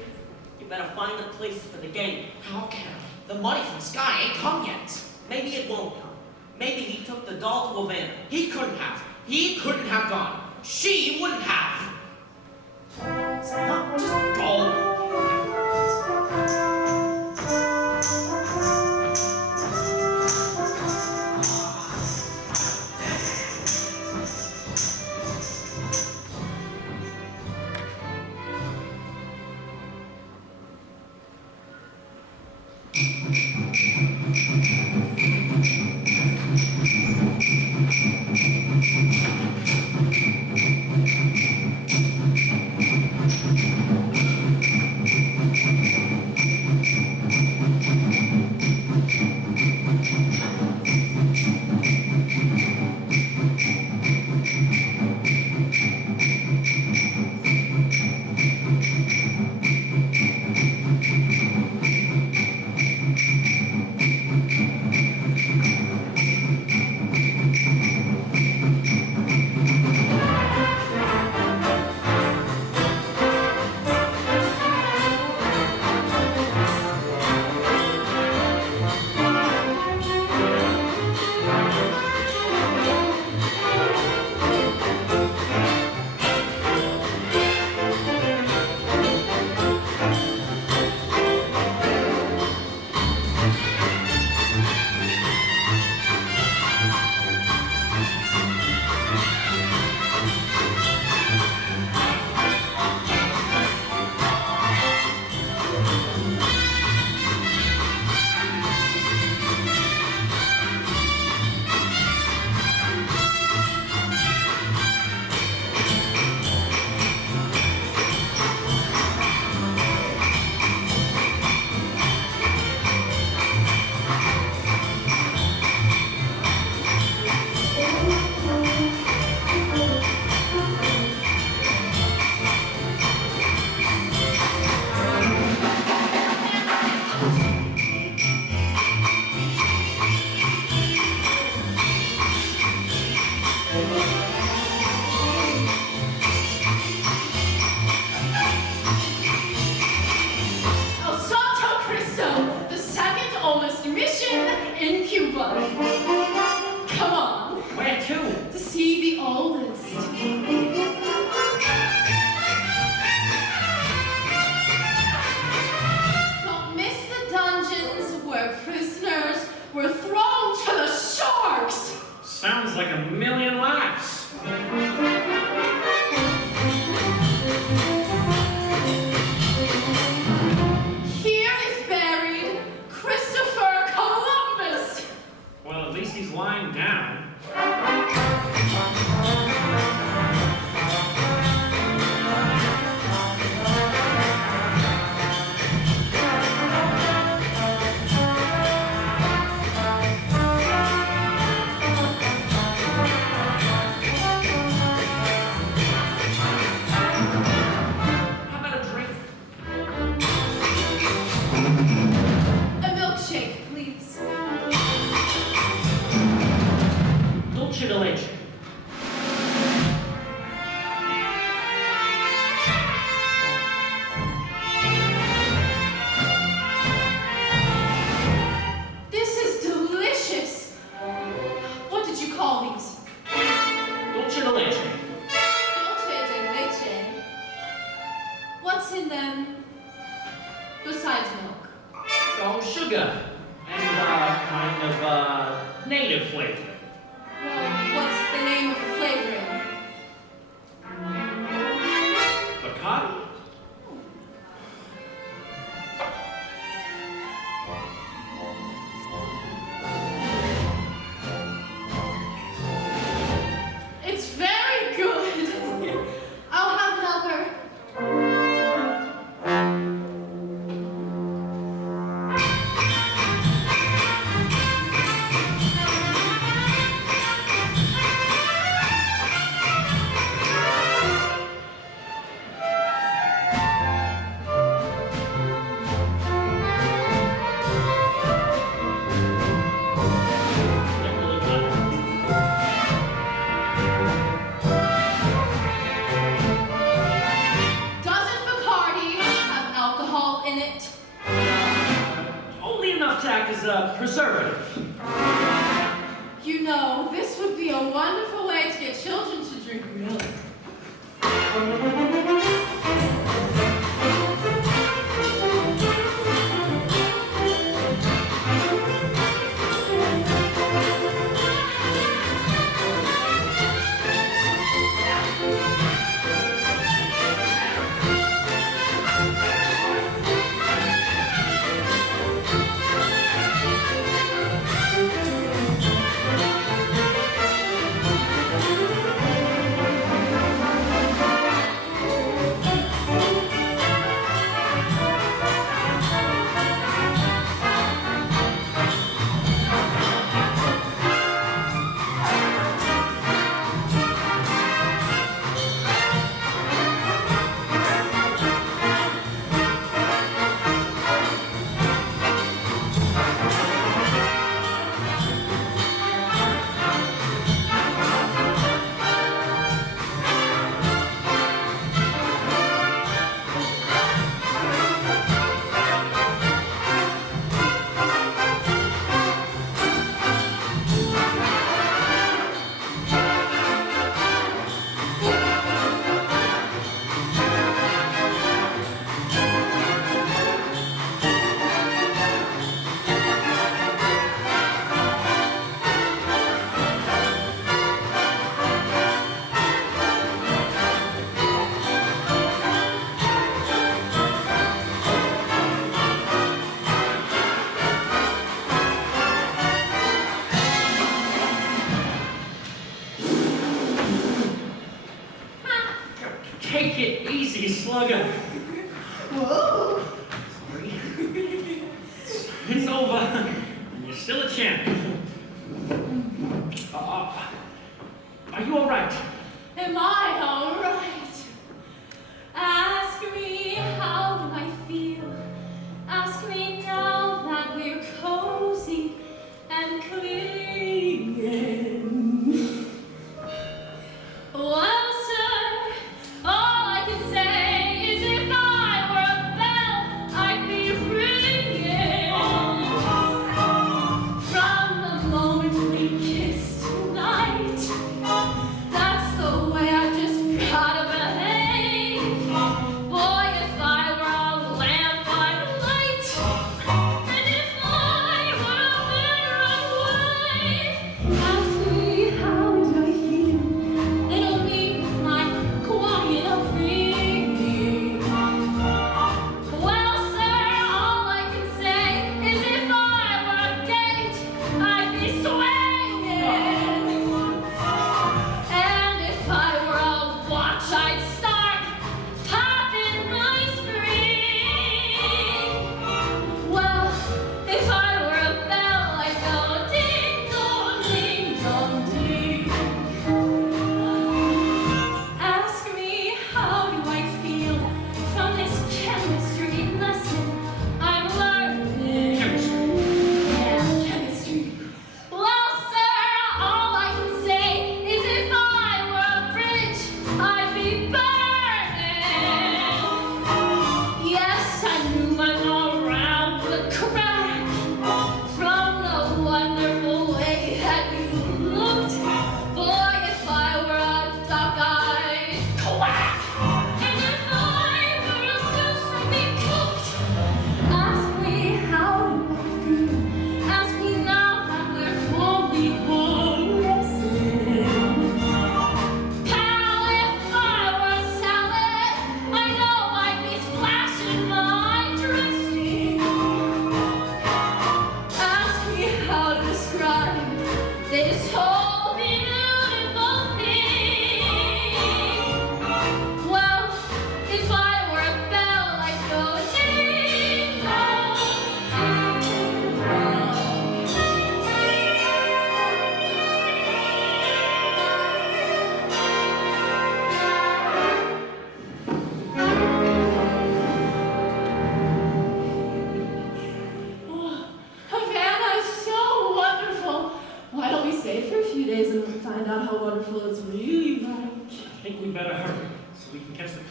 you better find a place for the game. How can I? The money from Sky ain't come yet. Maybe it won't come. Maybe he took the doll to Havana. He couldn't have. He couldn't have gone. She wouldn't have. It's not just gold. then? Besides milk. Oh, sugar. And, kind of, native flavor. Well, what's the name of the flavoring? Bacardi? It's very good. I'll have another. They're really good. Doesn't Bacardi have alcohol in it? Only enough to act as a preservative. You know, this would be a wonderful way to get children to drink milk. Take it easy, slugger. Whoa! Sorry. It's over. You're still a champ. Are you all right? Am I all right? Ask me how do I feel. Ask me now that we're cozy and clinging. Well, sir, all I can say is if I were a bell, I'd be ringing. From the moment we kissed tonight, that's the way I just gotta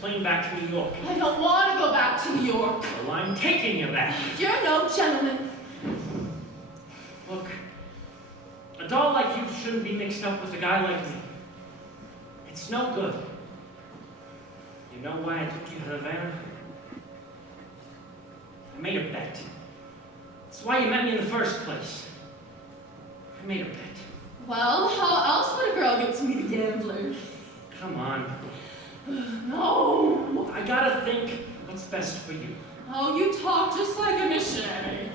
plane back to New York. I don't want to go back to New York. Well, I'm taking you back. You're no gentleman. Look, a doll like you shouldn't be mixed up with a guy like me. It's no good. You know why I took you to Havana? I made a bet. That's why you met me in the first place. I made a bet. Well, how else would a girl get to meet a gambler? Come on. No. I gotta think what's best for you. Oh, you talk just like a missionary.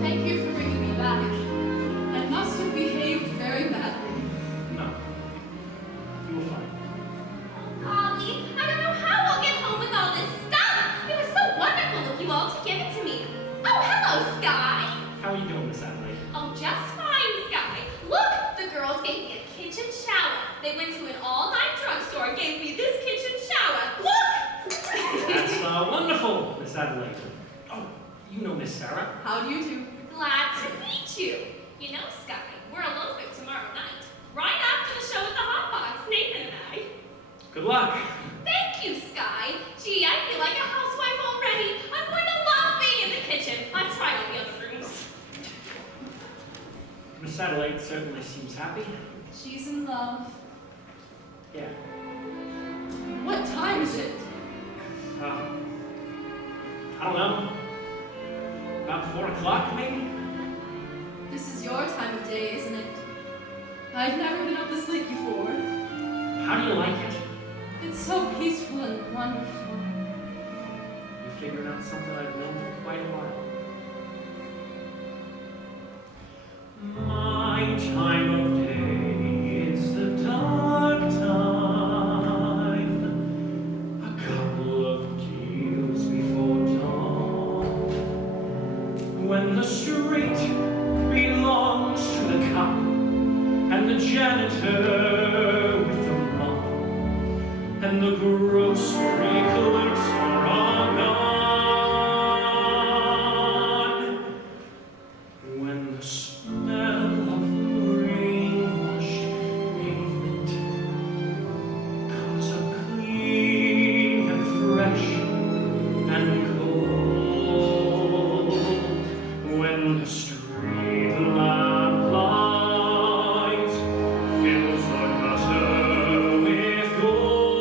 Thank you for bringing me back. I must have behaved very badly. No. You were fine. Golly, I don't know how I'll get home with all this stuff. It was so wonderful of you all to give it to me. Oh, hello, Sky. How are you doing, Miss Adelaide? Oh, just fine, Sky. Look, the girls gave me a kitchen shower. They went to an all-night drugstore and gave me this kitchen shower. Look! That's wonderful, Miss Adelaide. Oh, you know Miss Sarah. How do you do? Glad to meet you. You know, Sky, we're eloping tomorrow night. Right after the show at the Hot Box, Nathan and I. Good luck. Thank you, Sky. Gee, I feel like a housewife already. I'm going to love being in the kitchen. I've tried all the other rooms. Miss Adelaide certainly seems happy. She's in love. Yeah. What time is it? I don't know. About 4 o'clock, maybe? This is your time of day, isn't it? I've never been up this late before. How do you like it? It's so peaceful and wonderful. You figured out something I've known for quite a while. My time of day is the dark time, a couple of deals before dawn, when the street belongs to the cop and the janitor with the mop, and the grocery clerks are all gone. When the smell of the rain-washed pavement comes up clean and fresh and cold, when the street lamp light fills the gutter with gold,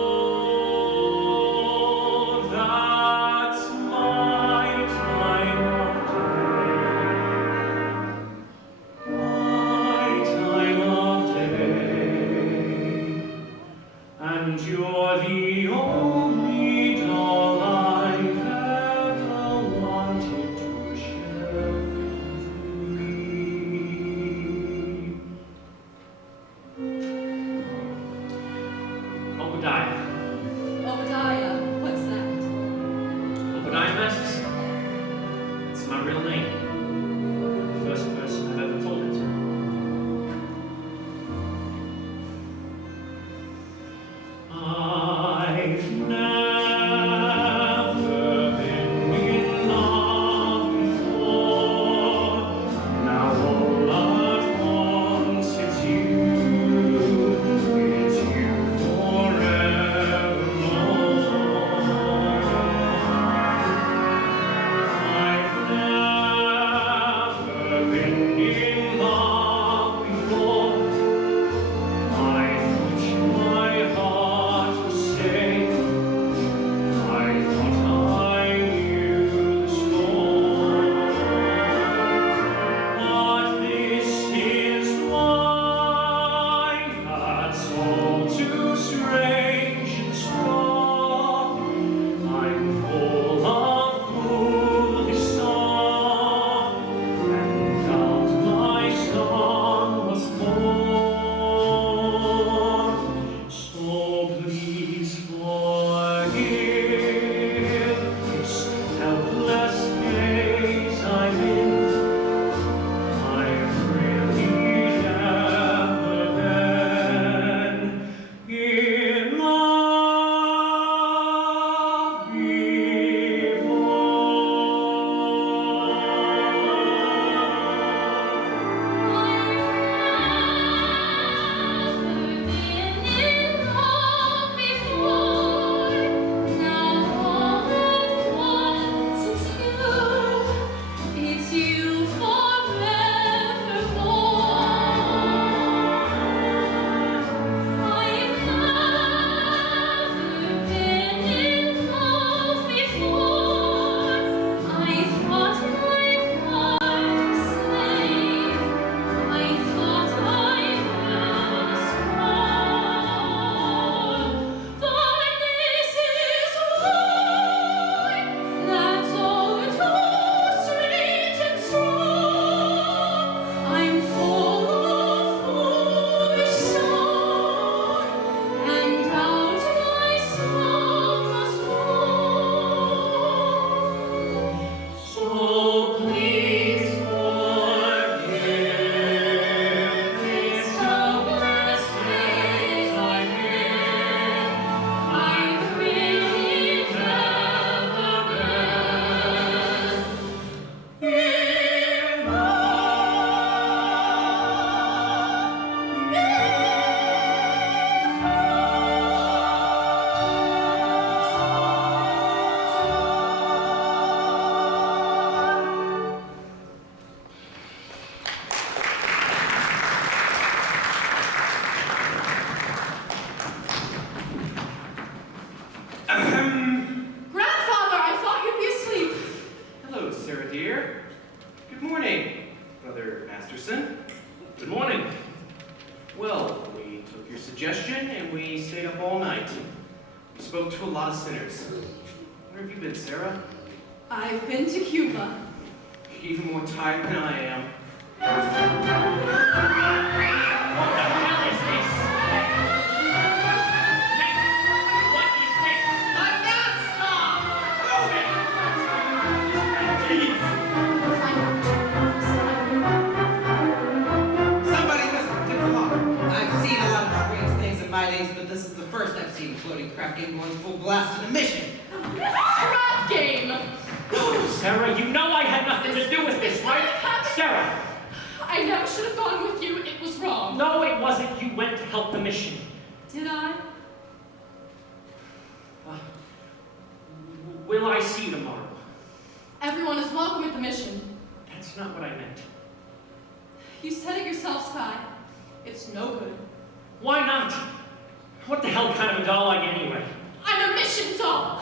So, we took your suggestion and we stayed up all night. We spoke to a lot of sinners. Where have you been, Sarah? I've been to Cuba. Even more tired than I am. What the hell is this? Nathan, what is this? A Death Star! Somebody must have tipped them off. I've seen a lot of strange things in my days, but this is the first I've seen a floating crap game going full blast in a mission. Crap game! Sarah, you know I had nothing to do with this, right? Sarah! I never should have gone with you. It was wrong. No, it wasn't. You went to help the mission. Did I? Will I see you tomorrow? Everyone is welcome at the mission. That's not what I meant. You said it yourself, Sky. It's no good. Why not? What the hell kind of a doll are you anyway? I'm a mission doll.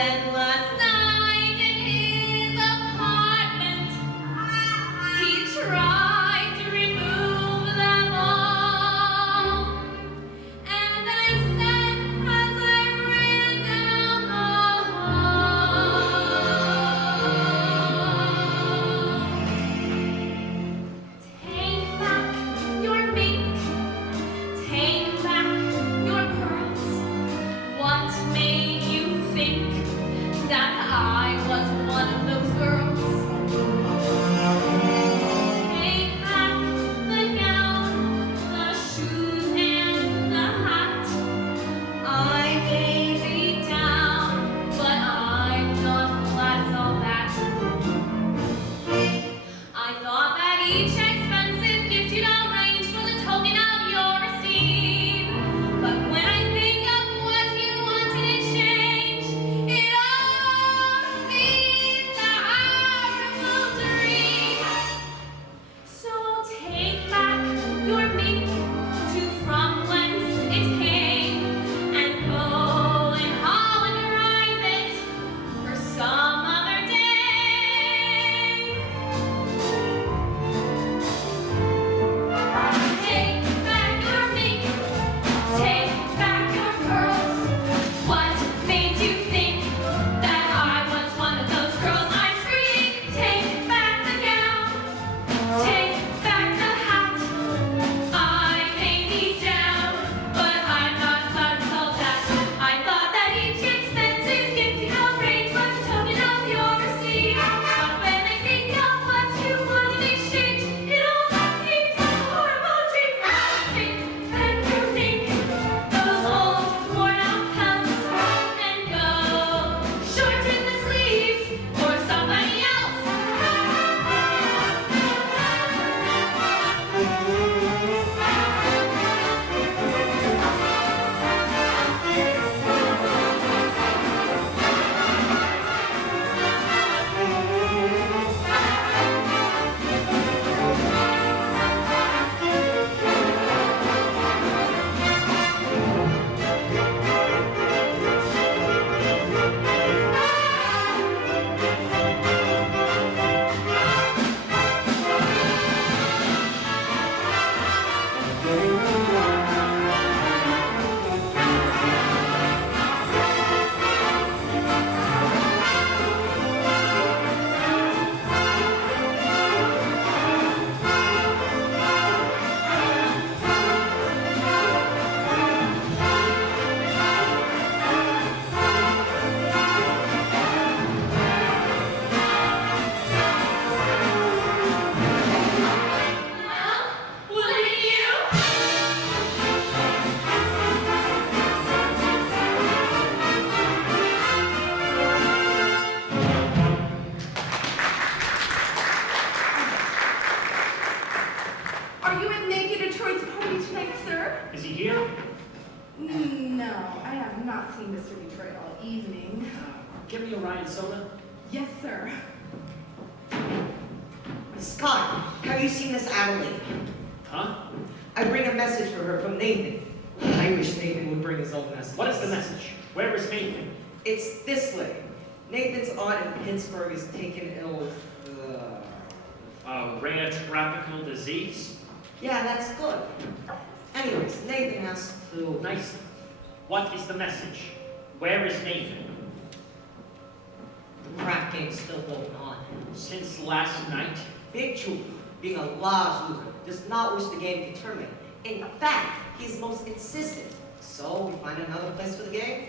then last night in his apartment, he tried to remove them all. And I said as I ran down the hall, take back your mink, take back your pearls. What made you think that I was one of those girls? Take back the gown, the shoes, and the hat. I may be down, but I'm not glad it's all that. I thought that each expensive gift you'd arranged was a token of your esteem. But when I think of what you wanted in exchange, it all seems a horrible dream. So take back your mink to from whence it came, and go and Hollanderize it for some other day. Take back your mink, take back your pearls. What made you think that I was one of those girls? I screamed, take back the gown, take back the hat. I may be down, but I'm not glad it's all that. I thought that each expensive gift you arranged was a token of your esteem. But when I think of what you wanted in exchange, it all seems like a horrible dream. Take back your mink, those old worn-out pants, and go shorten the sleeves for somebody else. Well, wouldn't you? Are you at Naked Detroit's party tonight, sir? Is he here? No, I have not seen Mr. Detroit all evening. Give me a Ryan soda. Yes, sir. Scott, have you seen Miss Adelaide? Huh? I bring a message for her from Nathan. I wish Nathan would bring his own message. What is the message? Where is Nathan? It's this way. Nathan's aunt in Pittsburgh is taken ill with A rare tropical disease? Yeah, that's good. Anyways, Nathan has to... Nice. What is the message? Where is Nathan? The crap game's still going on. Since last night? Big Chupa, being a large loser, does not wish the game to terminate. In fact, he's most insistent. So, we find another place for the game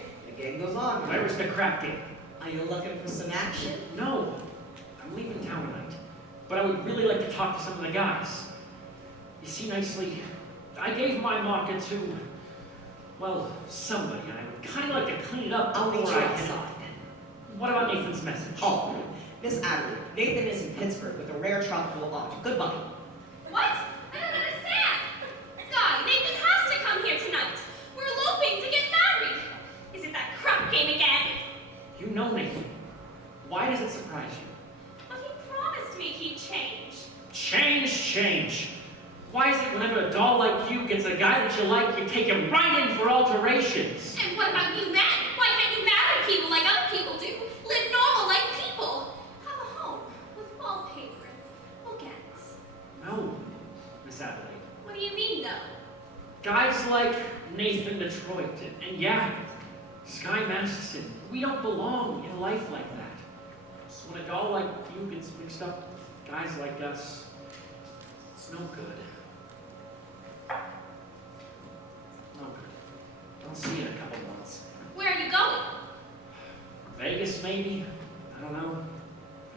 goes on. Where is the crap game? Are you looking for some action? No. I'm leaving town tonight. But I would really like to talk to some of the guys. You see, nicely, I gave my market to, well, somebody, and I would kind of like to clean it up I'll meet before you I head outside. out. What about Nathan's message? Oh, Miss Adelaide, Nathan is in Pittsburgh with a rare tropical aunt. Goodbye. What? I don't understand. Sky, Nathan has to come here tonight. We're eloping to get married. Is it that crap game again? You know Nathan. Why does it surprise you? But he promised me he'd change. Change. Why is it whenever a doll like you gets a guy that you like, you take him right in for alterations? And what about you men? Why can't you marry people like other people do? Detroit. And yeah, Sky Masterson, we don't belong in life like that. So when a doll like you gets mixed up with guys like us, it's no good. No good. I'll see you in a couple months. Where are you going? Vegas, maybe? I don't know.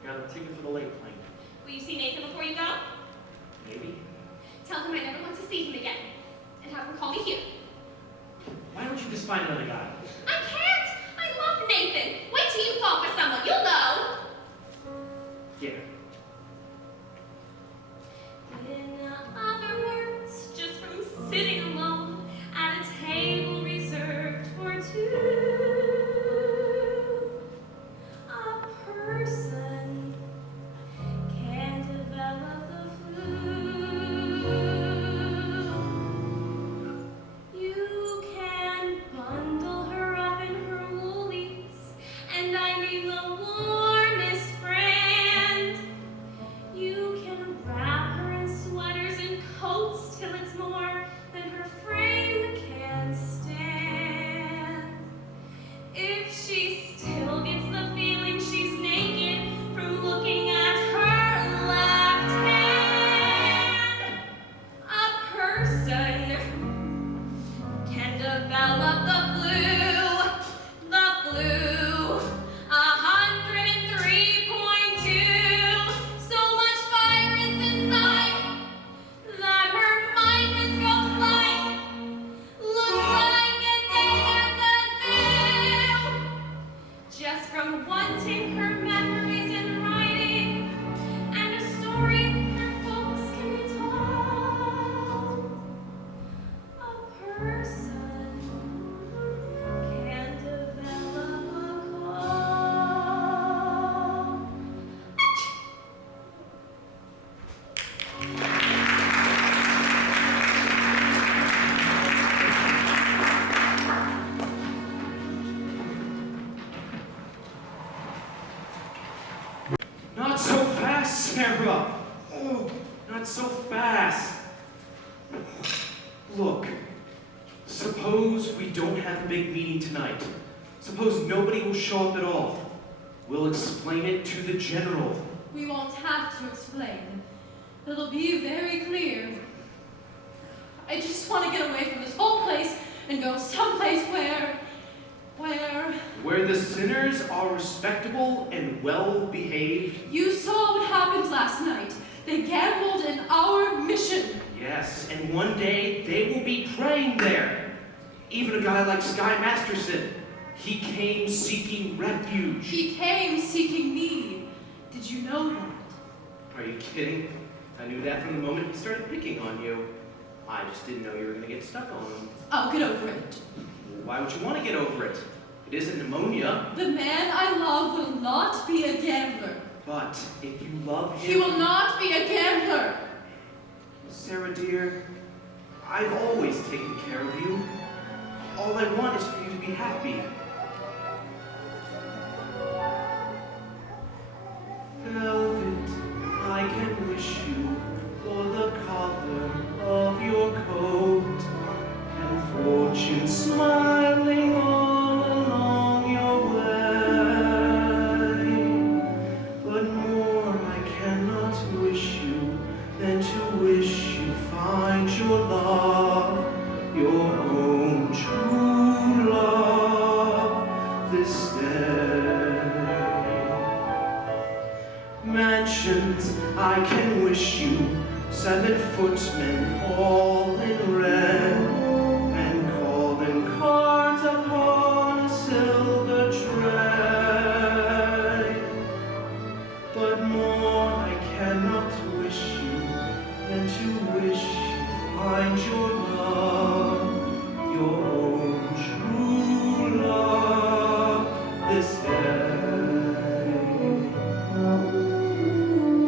I got a ticket for the late plane. Will you see Nathan before you go? Maybe. Tell him I never want to see him again. And have him call me here. Why don't you just find another guy? I can't! I love Nathan! Wait till you fall for someone, you'll know! Yeah. In other words, just from sitting alone at a table reserved for two, a person can develop the flu. You can bundle her up in her woolies, and I mean the warmest brand. You can wrap her in sweaters and coats till it's more than her frame can stand. If she still gets the feeling she's naked from looking at her left hand, a person can develop the flu, 103.2. So much virus inside that her microscope slide looks like a day at the zoo. Just from wanting her memories in writing and a story her folks can be told. A person can develop a cold. Not so fast, Sarah! Oh, not so fast! Look, suppose we don't have a big meeting tonight. Suppose nobody will show up at all. We'll explain it to the general. We won't have to explain. It'll be very clear. I just want to get away from this whole place and go someplace where... Where the sinners are respectable and well-behaved. You saw what happened last night. They gambled in our mission. Yes, and one day they will be praying there. Even a guy like Sky Masterson. He came seeking refuge. He came seeking me. Did you know that? Are you kidding? I knew that from the moment he started picking on you. I just didn't know you were going to get stuck on him. I'll get over it. Why would you want to get over it? It isn't pneumonia. The man I love will not be a gambler. But if you love him... He will not be a gambler. Sarah, dear, I've always taken care of you. All I want is for you to be happy. Velvet, I can wish you for the color of your coat, and fortune smiling all along your way. But more I cannot wish you than to wish you find your love, your own true love this day. Mansions I can wish you, 7 footmen all in red, and calling cards upon a silver tray. But more I cannot wish you than to wish you find your love, your own true love this day.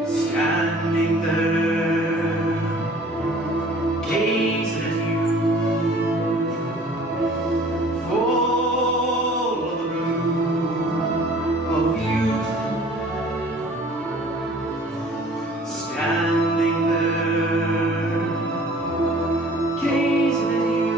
Standing there, gazing at you, full of the bloom of youth. Standing there, gazing at you,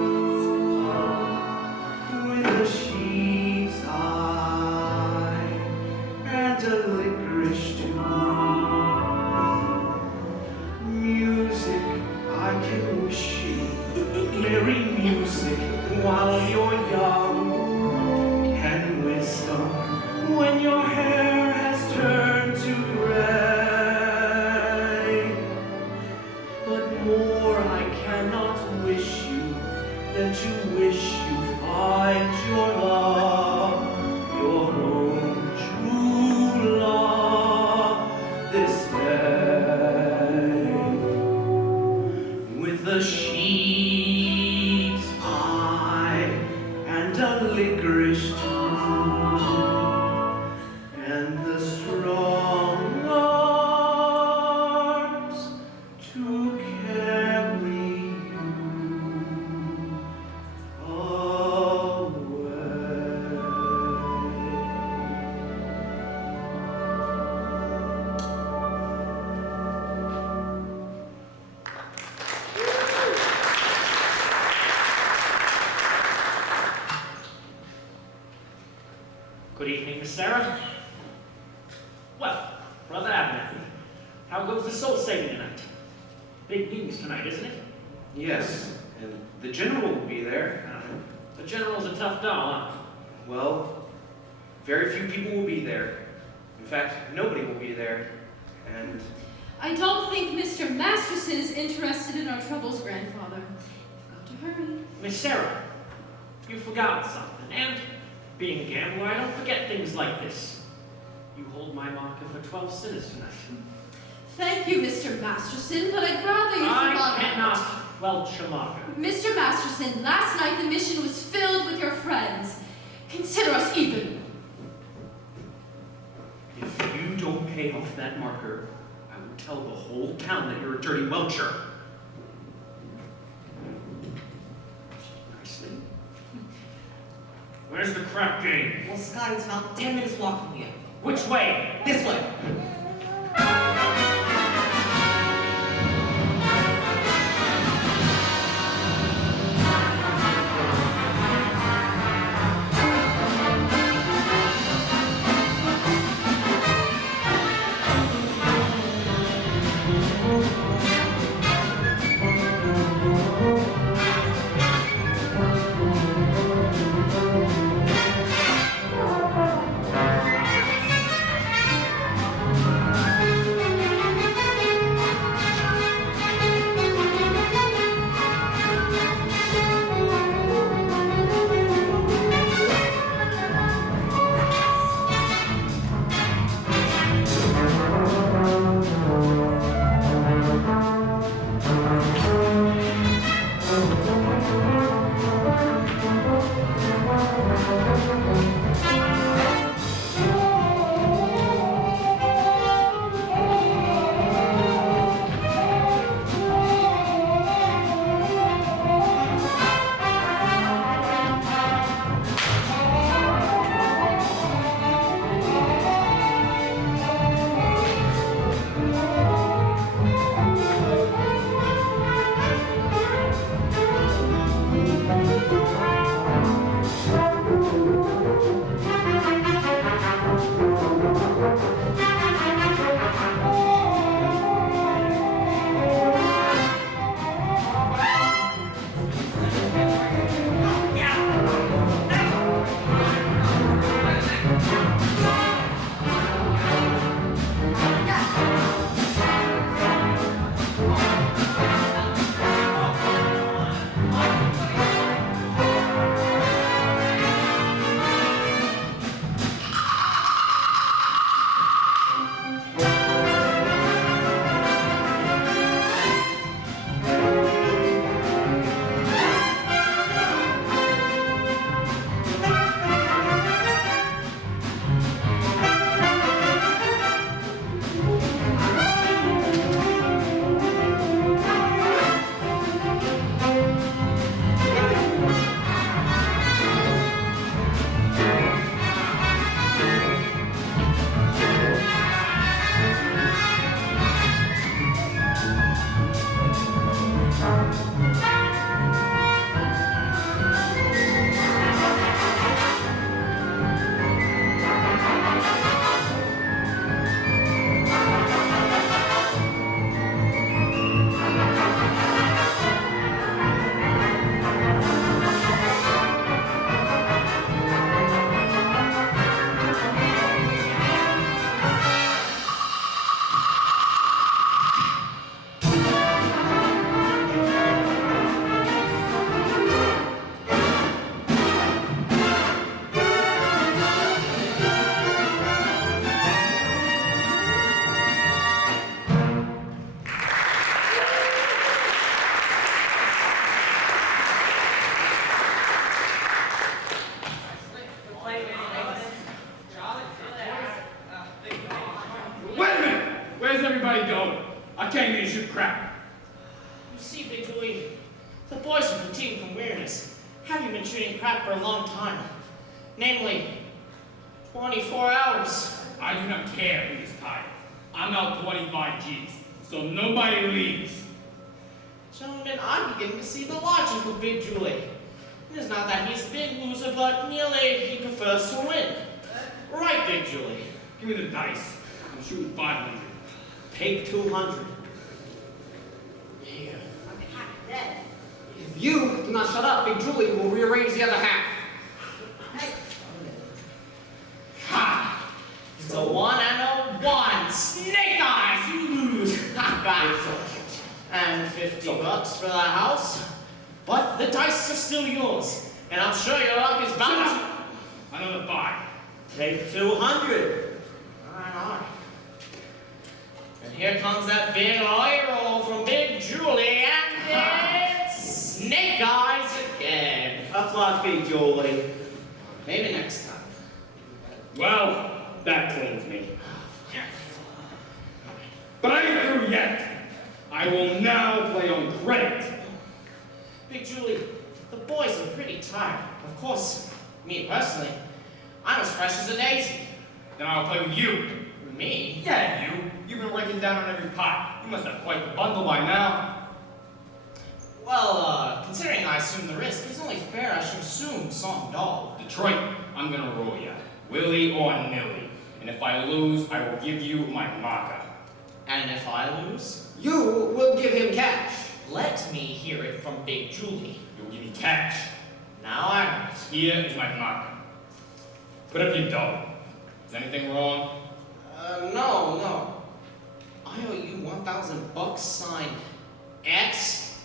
Good evening, Miss Sarah. Well, Brother Abernathy, how goes the soul saving tonight? Big news tonight, isn't it? Yes, and the general will be there. The general's a tough doll, huh? Well, very few people will be there. In fact, nobody will be there. And I don't think Mr. Masterson is interested in our troubles, grandfather. You've got to hurry. Miss Sarah, you've forgotten something, and being a gambler, I don't forget things like this. You hold my marker for 12 sinners tonight. Thank you, Mr. Masterson, but I'd rather you forgot I cannot welch a marker. Mr. Masterson, last night the mission was filled with your friends. Consider us even. if you don't pay off that marker, I will tell the whole town that you're a dirty welcher. Nicely. Where's the crap game? Well, Scott, it's about 10 minutes walk from here. Which way? This way. Wait a minute! Where's everybody going? I came here to shoot crap. You see, Big Julie, the boys are fatigued from weariness, having been shooting crap for a long time. Namely, 24 hours. I do not care who is tired. I'm out 25 G's, so nobody leaves. Gentlemen, I'm beginning to see the logic of Big Julie. It is not that he's a big loser, but merely he prefers to win. Big Julie. Give me the dice. I'm shooting 500. Take 200. Here. If you do not shut up, Big Julie will rearrange the other half. Ha! It's a 1 and a 1. Snake eyes, you lose. And $50 for the house. But the dice are still yours. And I'm sure your luck is bound to... Another 5. Take 200. Alright. And here comes that big eye roll from Big Julie, and it's Snake Eyes again. Tough luck, Big Julie. Maybe next time. Well, that cleans me. But I ain't through yet. I will now play on credit. Big Julie, the boys are pretty tired. Of course, me personally, I'm as fresh as a daisy. Then I'll play with you. Me? Yeah, you. You've been raking down on every pot. You must have quite the bundle by now. Well, considering I assume the risk, it's only fair I should assume some dog. Detroit, I'm gonna roll ya. Willy or nilly. And if I lose, I will give you my marker. And if I lose? You will give him cash. Let me hear it from Big Julie. You'll give me cash. Now I... Here is my marker. Put up your dough. Is anything wrong? No. I owe you $1,000 signed X.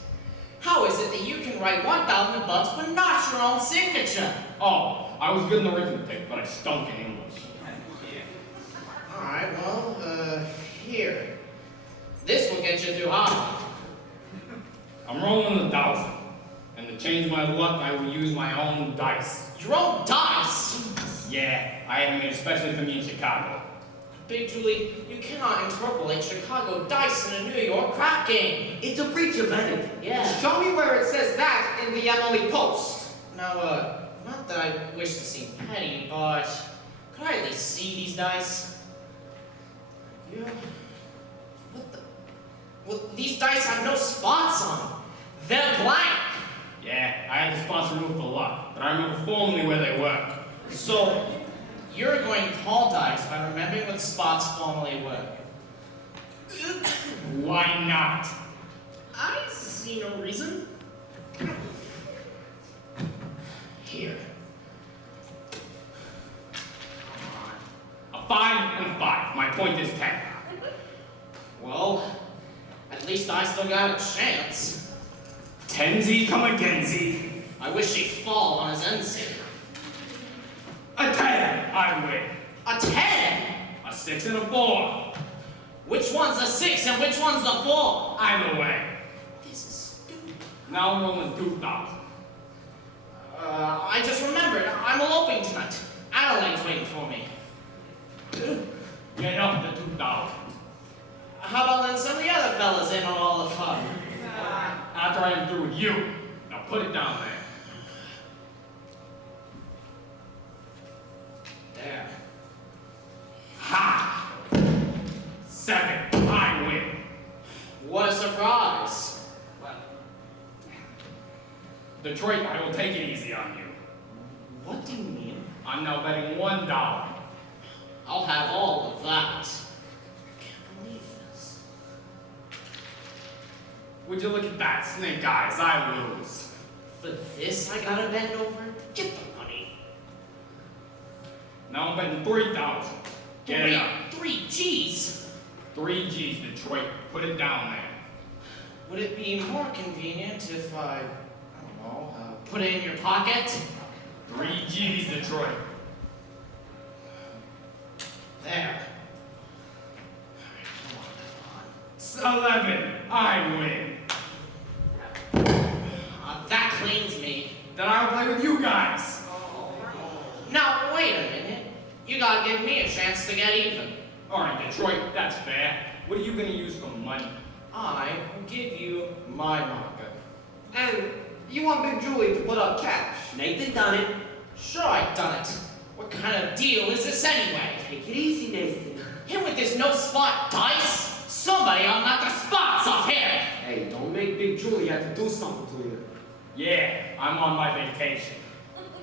How is it that you can write $1,000 but not your own signature? Oh, I was good in arithmetic, but I stunk in English. Alright, well, here. This will get you through Harvard. I'm rolling 1,000. And to change my luck, I will use my own dice. Your own dice? Yeah, I had them made especially for me in Chicago. Big Julie, you cannot interpolate Chicago dice in a New York crap game. It's a breach of etiquette. Yeah. Show me where it says that in the Emily Post. Now, not that I wish to seem petty, but could I at least see these dice? Yeah. What the? Well, these dice have no spots on them. They're blank. Yeah, I had the spots removed for luck, but I remember formally where they were. So, you're going to call dice by remembering what the spots formerly were. Why not? I see no reason. Here. A 5 and a 5. My point is 10. Well, at least I still got a chance. 10Z come againzy. I wish he'd fall on his NC. A 10, I win. A 10? A 6 and a 4. Which one's the 6 and which one's the 4? Either way. This is stupid. Now I'm rolling 2,000. I just remembered. I'm eloping tonight. Adelaide's waiting for me. Get up to 2,000. How about letting some of the other fellas in on all the fun? After I am through with you. Now put it down there. There. Ha! 7, I win. What a surprise. Detroit, I will take it easy on you. What do you mean? I'm now betting $1. I'll have all of that. I can't believe this. Would you look at that, Snake Eyes? I lose. For this I gotta bend over? Get the money. Now I'm betting 3,000. Get it up. 3 G's? 3 G's, Detroit. Put it down there. Would it be more convenient if I don't know, put it in your pocket? 3 G's, Detroit. There. 11, I win. That cleans me. Then I'll play with you guys. Now, wait a minute. You gotta give me a chance to get even. Alright, Detroit, that's fair. What are you gonna use for money? I will give you my marker. And you want Big Julie to put up cash. Nathan done it. Sure, I've done it. What kind of deal is this anyway? Take it easy, Nathan. Him with this no-spot dice? Somebody ought to knock the spots off here! Hey, don't make Big Julie have to do something to you. Yeah, I'm on my vacation.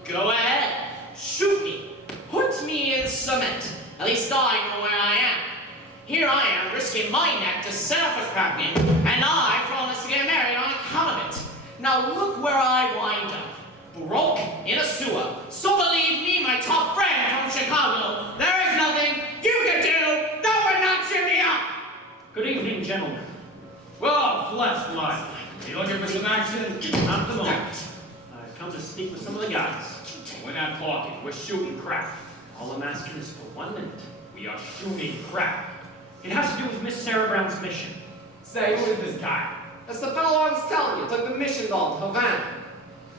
Go ahead. Shoot me. Put me in cement. At least I know where I am. Here I am, risking my neck to set up a crap game, and I promised to get married on account of it. Now look where I wind up. Broke in a sewer. So believe me, my tough friend from Chicago, there is nothing you can do that would not cheer me up! Good evening, gentlemen. Well, flesh life. You looking for some action? Not the moment. I've come to speak with some of the guys. We're not talking. We're shooting crap. All I'm asking is for 1 minute. We are shooting crap. It has to do with Miss Sarah Brown's mission. Say, who is this guy? That's the fellow I was telling you, took the mission doll to Havana.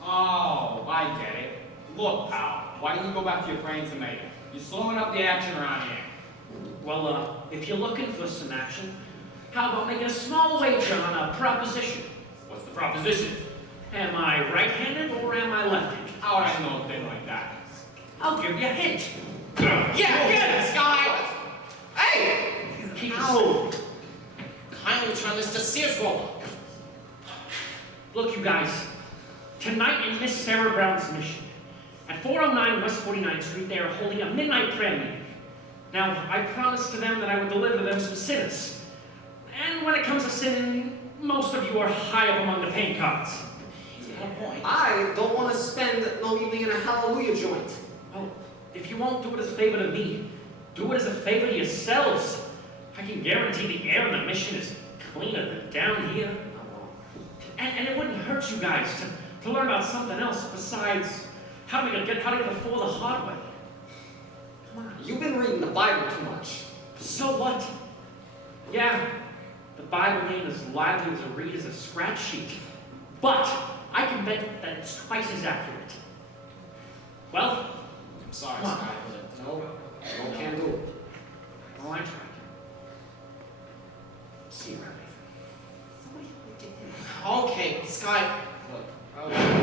Oh, I get it. Look, pal, why don't you go back to your praying tomato? You're slowing up the action around here. Well, if you're looking for some action, how about making a small wager on a proposition? What's the proposition? Am I right-handed or am I left-handed? How would I know a thing like that? I'll give you a hint. Yeah, get this guy! Hey! Keep Ow! Kindly turn this to Sears Roebuck. Look, you guys. Tonight in Miss Sarah Brown's mission, at 409 West 49th Street, they are holding a midnight prayer meeting. Now, I promised to them that I would deliver them some sinners. And when it comes to sinning, most of you are high up among the paint cards. I don't want to spend no evening in a hallelujah joint. Well, if you won't do it as a favor to me, do it as a favor to yourselves. I can guarantee the air in the mission is cleaner than down here. And it wouldn't hurt you guys to learn about something else besides how to get the four the hard way. Come on. You've been reading the Bible too much. So what? Yeah, the Bible ain't as lively to read as a scratch sheet. But I can bet that it's twice as accurate. Well, I'm sorry, Come on. Sky, but No, can't do it. well, I tried. See you around, Okay, Sky, look,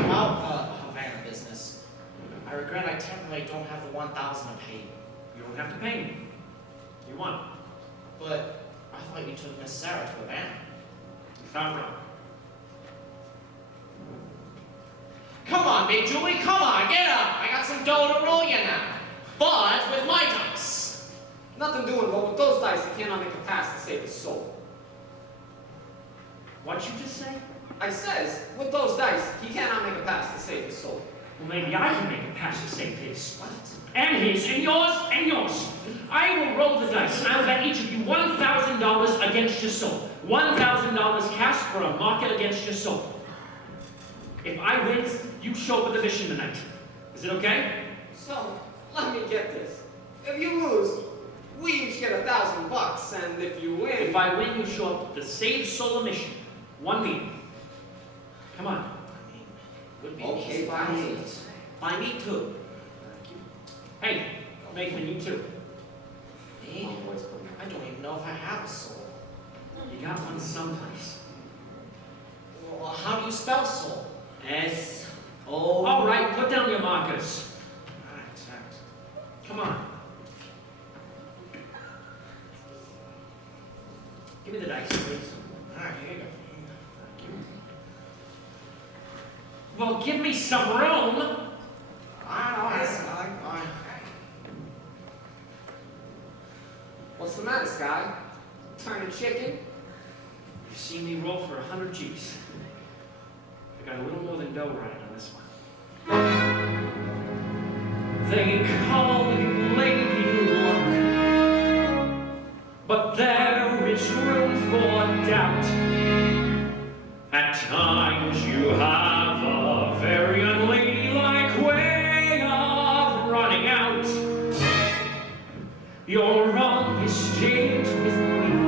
about the Havana business. I regret I temporarily don't have the 1,000 to pay you. You don't have to pay me. You want. But I thought you took Miss Sarah to Havana. You found wrong. Come on, Big Julie, come on, get up! I got some dough to roll you now. But with my dice. Nothing doing, but with those dice, you cannot make a pass to save his soul. What'd you just say? I says, with those dice, he cannot make a pass to save his soul. Well, maybe I can make a pass to save his. What? And his, and yours, and yours. I will roll the dice, and I'll bet each of you $1,000 against your soul. $1,000 cash for a market against your soul. If I win, you show up at the mission tonight. Is it okay? So, let me get this. If you lose, we each get $1,000, and if you win... If I win, you show up at the Save Solar mission. One meeting. Come on. I mean, would be Okay, easy. by me. By me too. Hey, Nathan, you too. Me? I don't even know if I have a soul. You got one someplace. Well, how do you spell soul? S-O... All right, put down your markers. Alright. Come on. Give me the dice, please. Alright, here you go. Well, give me some room. Alright. What's the matter, Sky? Turning chicken? You've seen me roll for 100 G's. I got a little more than dough right on this one. They call you Lady Luck, but there is room for doubt. At times you have a very unladylike way of running out. Your wrong is stained with weed.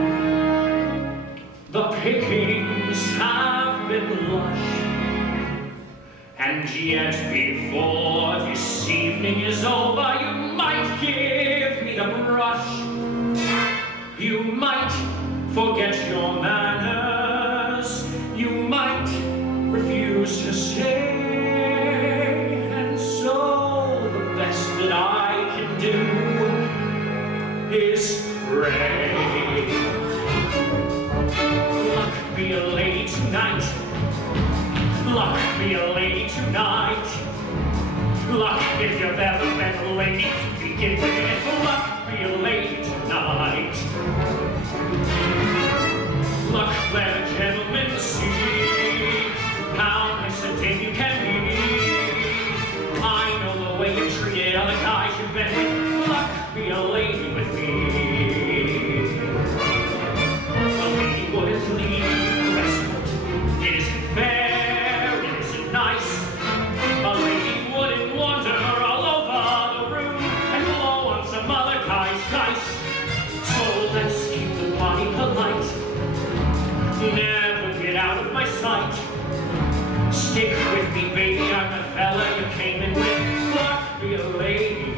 The pickings have been lush. And yet before this evening is over, you might give me the brush. You might forget your manners. You might refuse to stay. And so the best that I can do is pray. Luck be a lady tonight. Luck be a lady tonight. Luck if you've ever been a lady to be Get ready for luck, be a lady tonight. Luck, let a gentleman see how nice a dame you can be. I know the way you treat other guys you've been with. Luck, be a lady with me. A lady wouldn't leave the restaurant. It isn't fair, it isn't nice. A lady wouldn't wander all over the room and blow on some other guy's dice. So let's keep the body polite. Never get out of my sight. Stick with me, baby, I'm the fella you came in with. Luck, be a lady.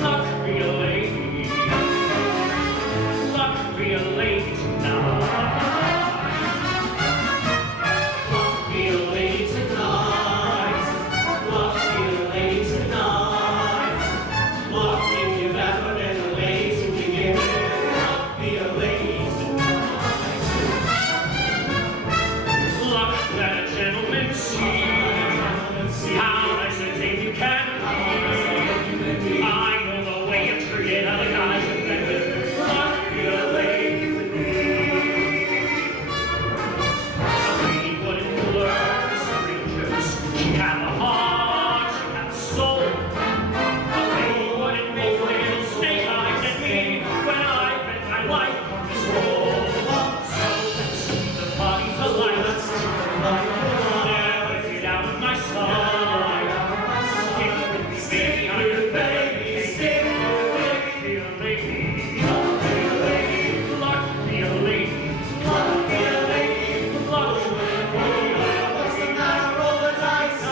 Luck, be a lady. Luck, be a lady tonight. Luck, be a lady tonight. Luck, be a lady tonight. Luck, if you've ever been a lady to begin with. Luck, be a lady tonight. Luck, let a gentleman see how nice a dame you can be. I know the way you treat other guys you've been with. Luck, be a lady with me. A lady wouldn't flirt with strangers. She had a heart, she had a soul. A lady wouldn't make little snake eyes at me when I bet my life on this roll. So let's keep the party polite. Never get out of my sight. Stick with me, baby, I'm your baby. Stick with me, be a lady. Luck, be a lady. Luck, be a lady. Luck, be a lady. What's the matter? Roll the dice.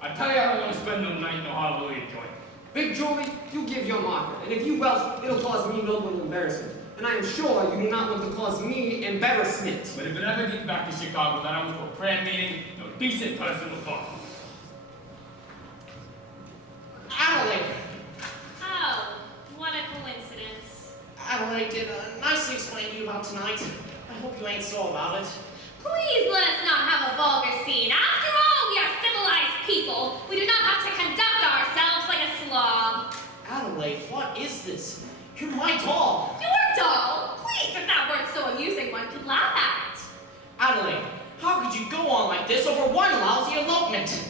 I tell you, I don't want to spend the night in the Harley joint. Big Julie, you give your marker, and if you will, it'll cause me no little embarrassment. And I am sure you do not want to cause me embarrassment. But if it ever gets back to Chicago that I went to a prayer meeting, no decent person will talk. Adelaide! Oh, what a coincidence. Adelaide did nicely explain to you about tonight. I hope you ain't sore about it. Please let us not have a vulgar scene. After all, we are civilized people. We do not have to conduct ourselves like a slob. Adelaide, what is this? You're my doll. Your doll? Please, if that weren't so amusing, one could laugh at it. Adelaide, how could you go on like this over one lousy elopement?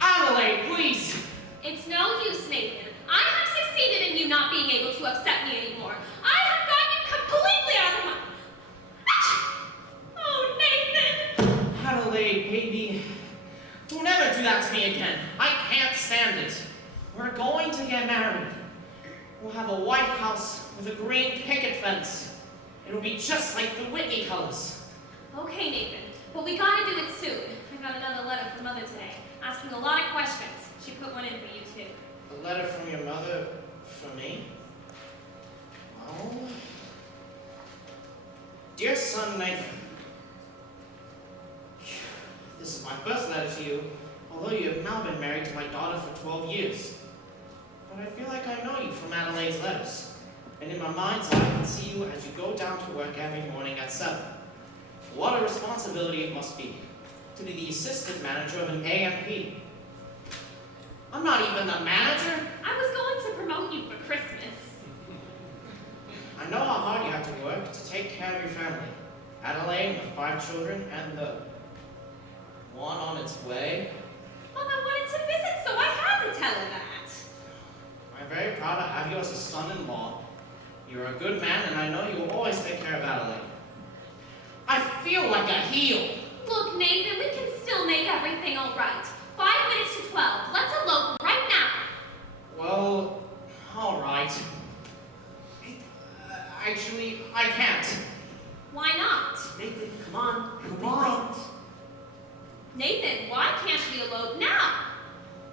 Adelaide, please. It's no use, Nathan. I have succeeded in you not being able to upset me anymore. I have got you completely out of my... Oh, Nathan! Adelaide, baby. Don't ever do that to me again. I can't stand it. We're going to get married. We'll have a white house with a green picket fence. It'll be just like the Whitney colors. Okay, Nathan, but we gotta do it soon. I got another letter from Mother today, asking a lot of questions. She put one in for you, too. A letter from your mother for me? Oh. Dear son Nathan, this is my first letter to you, although you have now been married to my daughter for 12 years. But I feel like I know you from Adelaide's letters, and in my mind's eye I can see you as you go down to work every morning at 7. What a responsibility it must be to be the assistant manager of an AMP. I'm not even the manager. I was going to promote you for Christmas. I know how hard you have to work to take care of your family. Adelaide with 5 children and the one on its way. Mother wanted to visit, so I had to tell her that. I'm very proud to have you as a son-in-law. You're a good man, and I know you will always take care of Adelaide. I feel like a heel. Look, Nathan, we can still make everything all right. 5 minutes to 12. Let's elope right now. Well, all right. Actually, I can't. Why not? Nathan, come on. Come on. Nathan, why can't we elope now?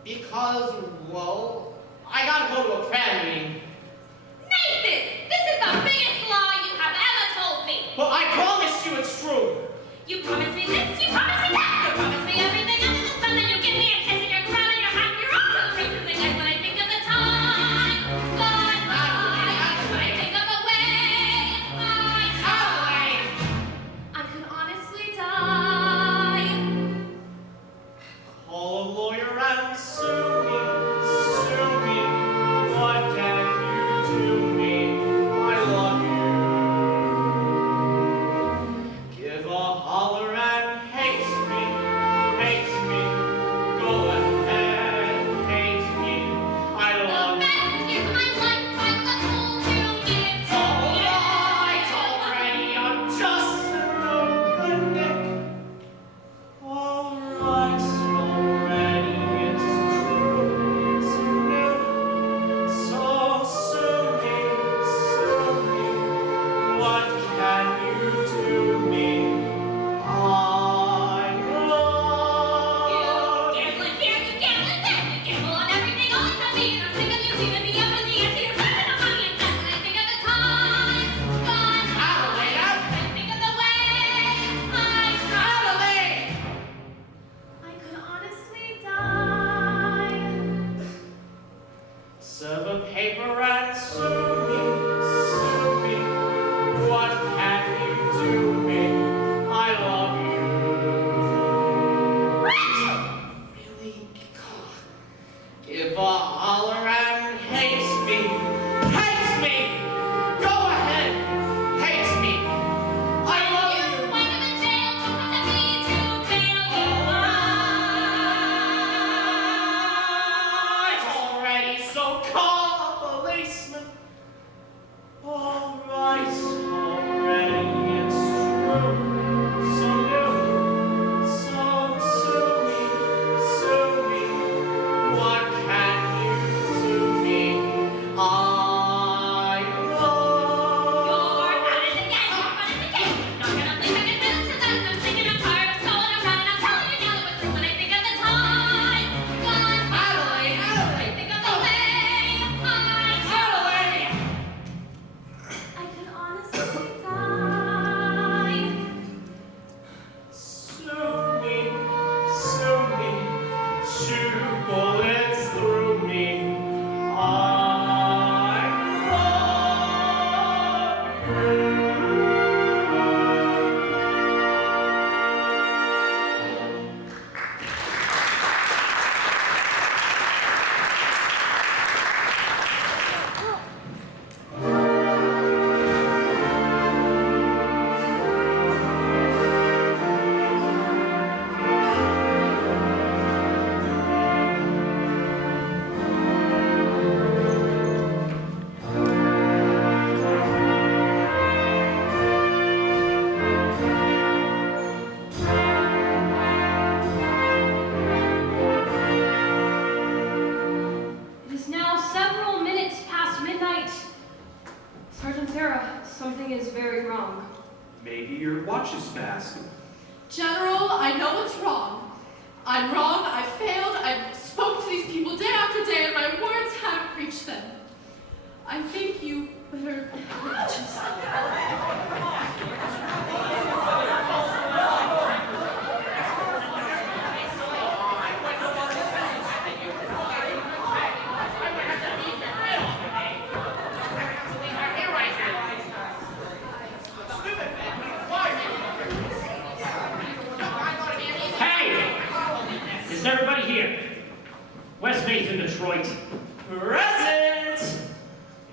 Because, well, I gotta go to a prayer meeting. Nathan, this is the biggest lie you have ever told me. But I promise you it's true. You promised me this, you promised me that, you promised me everything under the sun, then you give me a kiss and your crown and your hat, and you're off to the races again. When I think of the time gone by, when I think of the way I tried, I could honestly die. Call a lawyer and sue me, sue me. What can you do me? I love you. Give a holler and hate me, hate me. Go ahead, hate me. I The love you. best is my life, I'm the fool to give to Alright, already, I'm just an open neck. Alright, already, it's true. So new, so sue me. What can you do me? I love You gamble here, you gamble there, you gamble on everything, all except me, and I'm sick of you leaving me up in the air to your friends and money and death. When I think of the time gone by, when I think of the way I tried, I could honestly die. serve a paper and sue me, sue me. What can you do me? I love you. Really? God. Give a holler and hate me. Hate me! Go ahead! Hate me! I love You you! went to the jail, don't come to me to bail you It's already, so call a policeman. Alright, already, it's true. So new, so sue me. What can you do me? I love You're at it again, you're running again. Not gonna play second fiddle to that, I'm sick and I'm tired of stalling around, and I'm telling you now that we're through. When I think of the time gone by, when I think of the way I tried, I could honestly die. Sue me, shoot bullets through me. I love you. It is now several minutes past midnight. Sergeant Sarah, something is very wrong. Maybe your watch is fast. General, I know what's wrong. I'm wrong, I failed, I've spoken to these people day after day, and my words haven't reached them. I think you better just... Hey! Is everybody here? Where's Nathan, Detroit? Present!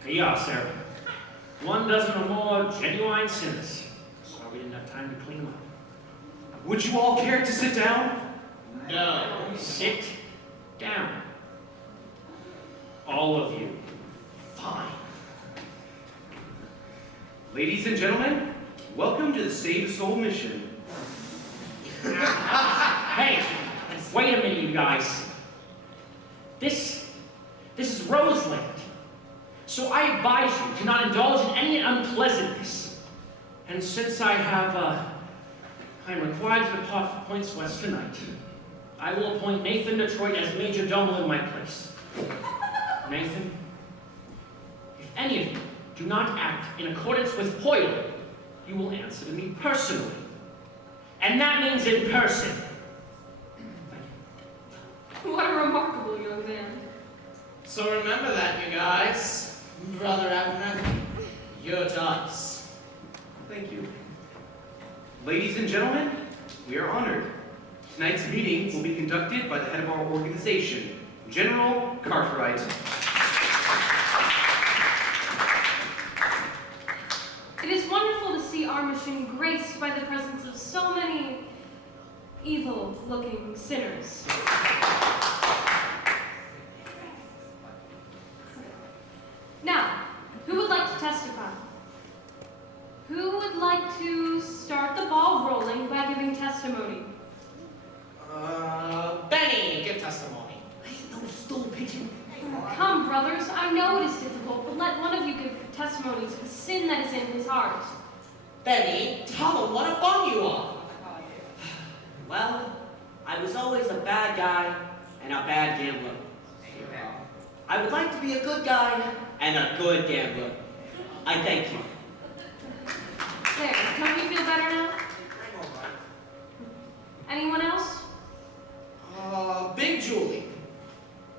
Here you are, Sarah. 1 dozen or more genuine sinners. Sorry we didn't have time to clean them up. Would you all care to sit down? No. Sit down. All of you. Fine. Ladies and gentlemen, welcome to the Save a Soul mission. Hey, wait a minute, you guys. This is Roseland. So I advise you to not indulge in any unpleasantness. And since I'm required to depart for Points West tonight, I will appoint Nathan Detroit as Major Domo in my place. Nathan, if any of you do not act in accordance with Hoyle, you will answer to me personally. And that means in person. What a remarkable young man. So remember that, you guys. Brother Abner, your dice. Thank you. Ladies and gentlemen, we are honored. Tonight's meeting will be conducted by the head of our organization, General Cartwright. It is wonderful to see our mission graced by the presence of so many evil-looking sinners. Now, who would like to testify? Who would like to start the ball rolling by giving testimony? Benny, give testimony. I ain't no stool pigeon. Come, brothers, I know it is difficult, but let one of you give testimony to the sin that is in his heart. Benny, tell him what a bum you are. Well, I was always a bad guy and a bad gambler. I would like to be a good guy and a good gambler. I thank you. There, don't you feel better now? Anyone else? Big Julie.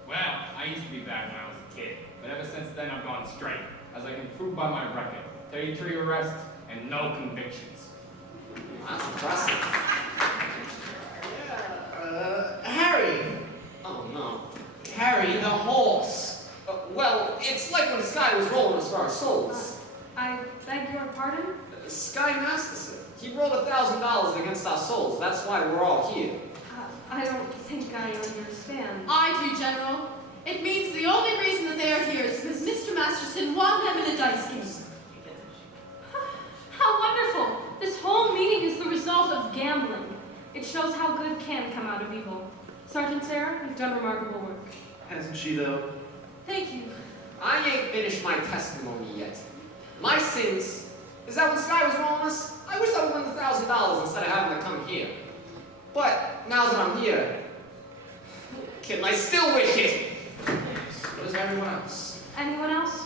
Well, I used to be bad when I was a kid, but ever since then I've gone straight, as I can prove by my record. 33 arrests and no convictions. That's impressive. Harry. Oh, no. Harry the horse. Well, it's like when Sky was rolling as far as souls. I beg your pardon? Sky Masterson. He rolled $1,000 against our souls. That's why we're all here. I don't think I understand. I do, General. It means the only reason that they are here is because Mr. Masterson won them in a dice game. How wonderful! This whole meeting is the result of gambling. It shows how good can come out of evil. Sergeant Sarah, you've done remarkable work. Hasn't she, though? Thank you. I ain't finished my testimony yet. My sins is that when Sky was rolling us, I wish I would win the $1,000 instead of having to come here. But now that I'm here, can I still wish it? So does everyone else. Anyone else?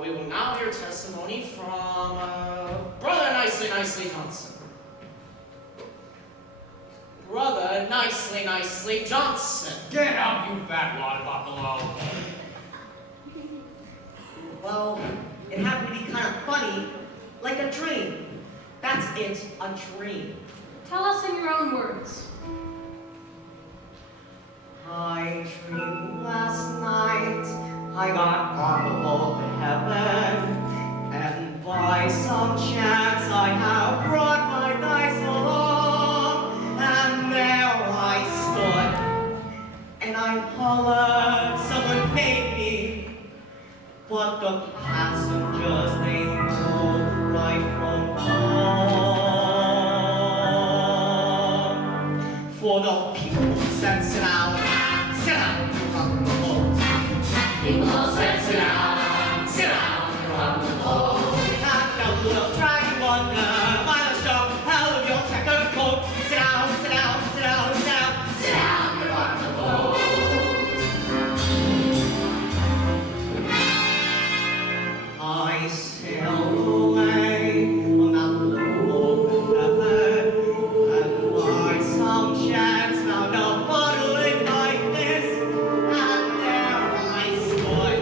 We will now hear testimony from Brother Nicely Johnson. Brother Nicely Johnson. Get up, you fat water buffalo! Well, it happened to be kind of funny, like a dream. That's it, a dream. Tell us in your own words. I dreamed last night I got called to heaven, and by some chance I have brought my dice along, and there I stood, and I hollered, someone paid me, but the passengers, they knew right from wrong. For the people said, sit down, rock the boat. People said, sit down, rock the boat. And the little dragon wonder, by the show, hell of your checkered coat. Sit down, rock the boat. I sailed away on that little boat and by some chance found a bottle like this, and there I stood.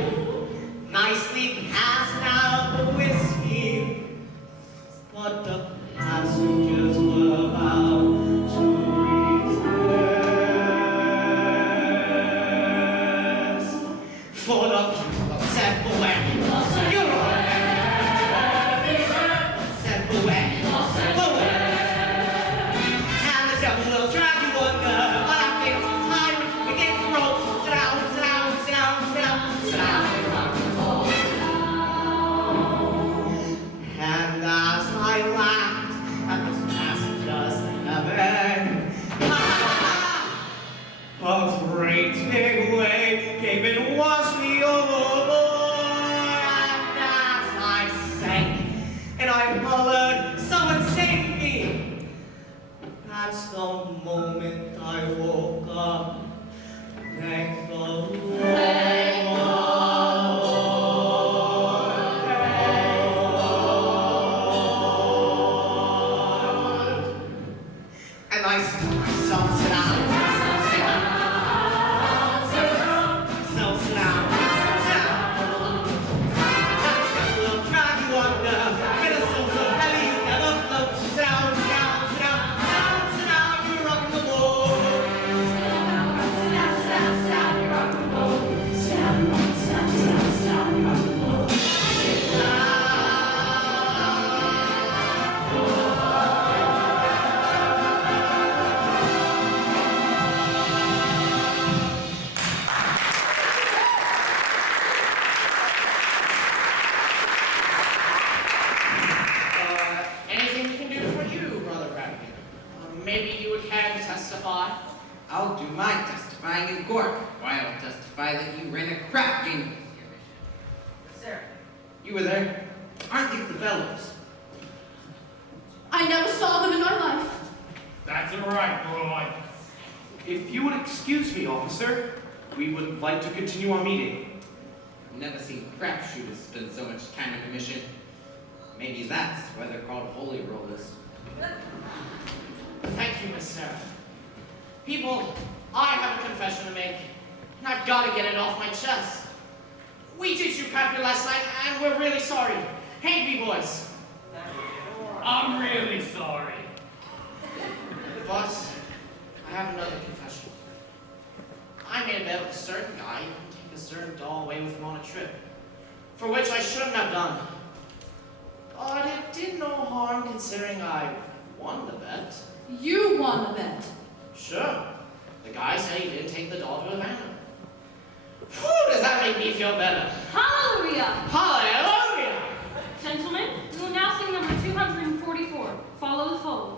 I'll do my testifying in court. Why, I'll testify that you ran a crap game. Sarah, you were there? Aren't these the fellows? I never saw them in my life. That's all right, boy. If you would excuse me, officer, we would like to continue our meeting. I've never seen crapshooters spend so much time in a mission. Maybe that's why they're called holy rollers. Thank you, Miss Sarah. People, I have a confession to make, and I've got to get it off my chest. We did you crap here last night, and we're really sorry. Hey, B-boys. I'm really sorry. But I have another confession. I made a bet with a certain guy to take a certain doll away with him on a trip, for which I shouldn't have done. But it did no harm considering I won the bet. You won the bet. Sure. The guy said he didn't take the doll to Havana. Whew, does that make me feel better? Hallelujah! Hallelujah! Gentlemen, we will now sing number 244. Follow the fold.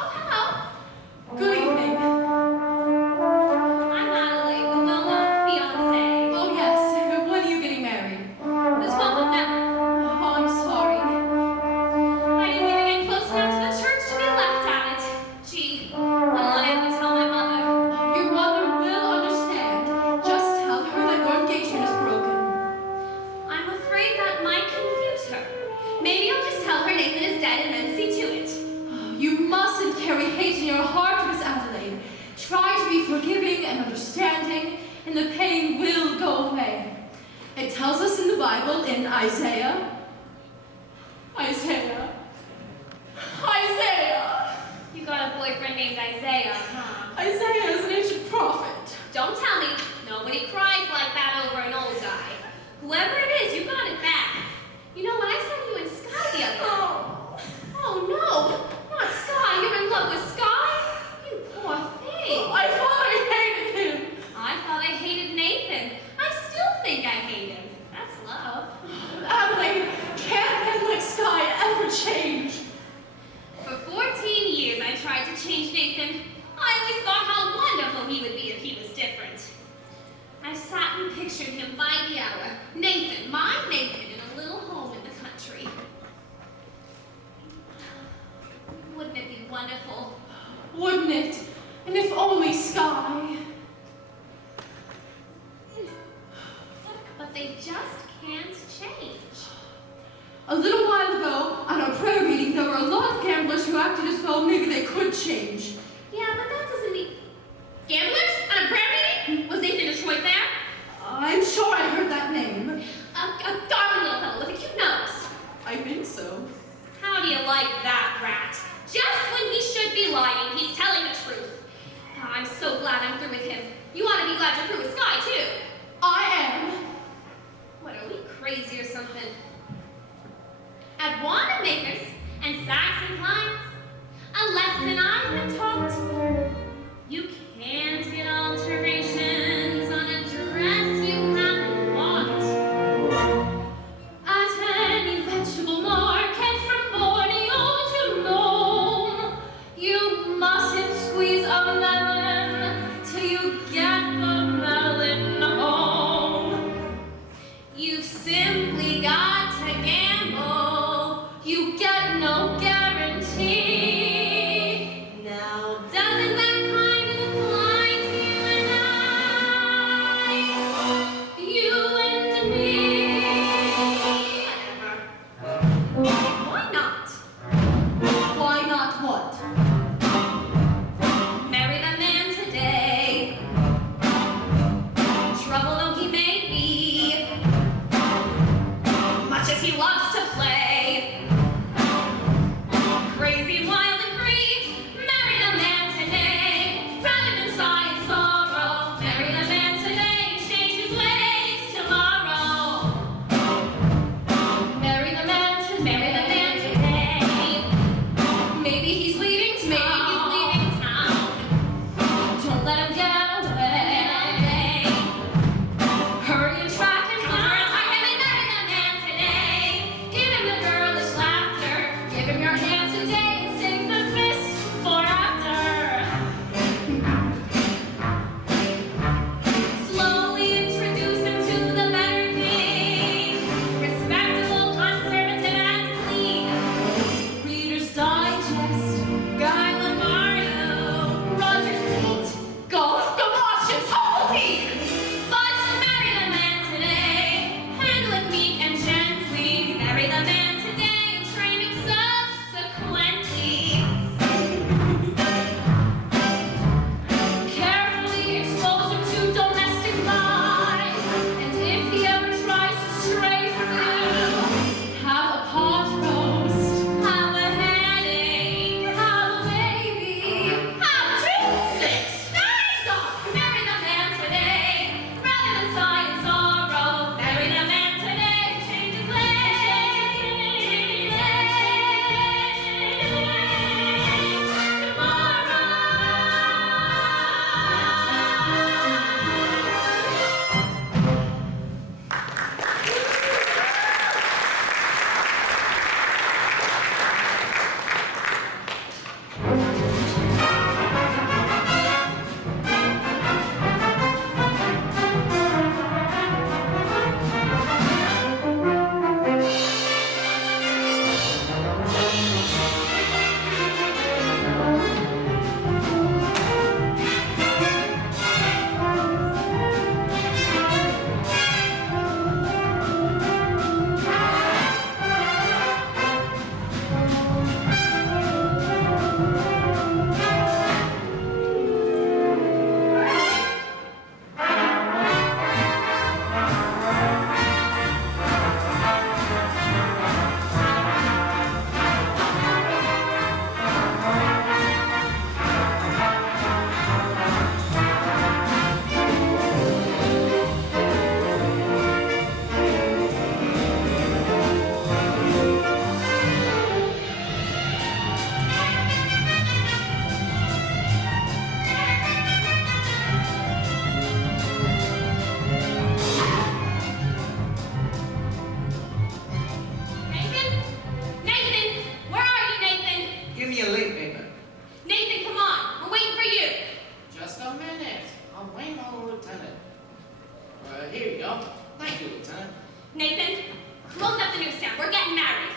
Oh, hello. Good evening. I'm Adelaide, the well-known fiancé. Oh, yes. When are you getting married? This 12th of November. Oh, I'm sorry. I didn't even get close enough to the church to be left at it. Gee, what'll I ever tell my mother? Your mother will understand. Just tell her that your engagement is broken. I'm afraid that might confuse her. Maybe I'll just tell her Nathan is dead and then see to it. You mustn't carry hate in your heart, Miss Adelaide. Try to be forgiving and understanding, and the pain will go away. It tells us in the Bible, in Isaiah. Isaiah. You got a boyfriend named Isaiah, huh? Isaiah is an ancient prophet. Don't tell me. Nobody cries like that over an old guy. Whoever it is, you got it back. You know, when I saw you and Sky the other night. Oh no, not Sky. You're in love with Sky? You poor thing. I thought I hated him. I thought I hated Nathan. I still think I hate him. That's love. Adelaide, can't men like Sky ever change? For 14 years, I tried to change Nathan. I always thought how wonderful he would be if he was different. I sat and pictured him by the hour. Nathan, my Nathan, in a little home in the country. Wouldn't it be wonderful? Wouldn't it? And if only Sky. But they just can't change. A little while ago, at our prayer meeting, there were a lot of gamblers who acted as though maybe they could change. Yeah, but that doesn't mean... Gamblers? At a prayer meeting? Was Nathan Detroit there? I'm sure I heard that name. A darling little fellow with a cute nose. I think so. How do you like that, rat? Just when he should be lying, he's telling the truth. Oh, I'm so glad I'm through with him. You ought to be glad you're through with Sky, too. I am. What, are we crazy or something? At Wanamaker's and Saks and Klein's, a lesson I've been taught. You can't get alterations on a dress you haven't bought. At any vegetable market from Borneo to and get away. Hurry and track and fly. Give him the girlish laughter. Give him your hand today and save the fist for after. Slowly introduce him to the better things. Respectable, conservative, and clean. Reader's Digest, Guy Lamario, Rogers Pete, Golf Galoshes, whole team. But marry the man today, handle it meek and gently. Marry the man today and train him subsequently. Carefully expose him to domestic life, and if he ever tries to stray from you, have a pot roast, have a headache, have a baby, have 2 6. Stop! Marry the man today, rather than sigh in sorrow. Marry the man today, change his Nathan? Nathan! Where are you, Nathan? Give me a late paper. Nathan, come on. We're waiting for you. Just a minute. I'm waiting on the lieutenant. Here you go. Thank you, Lieutenant. Nathan, close up the newsstand. We're getting married.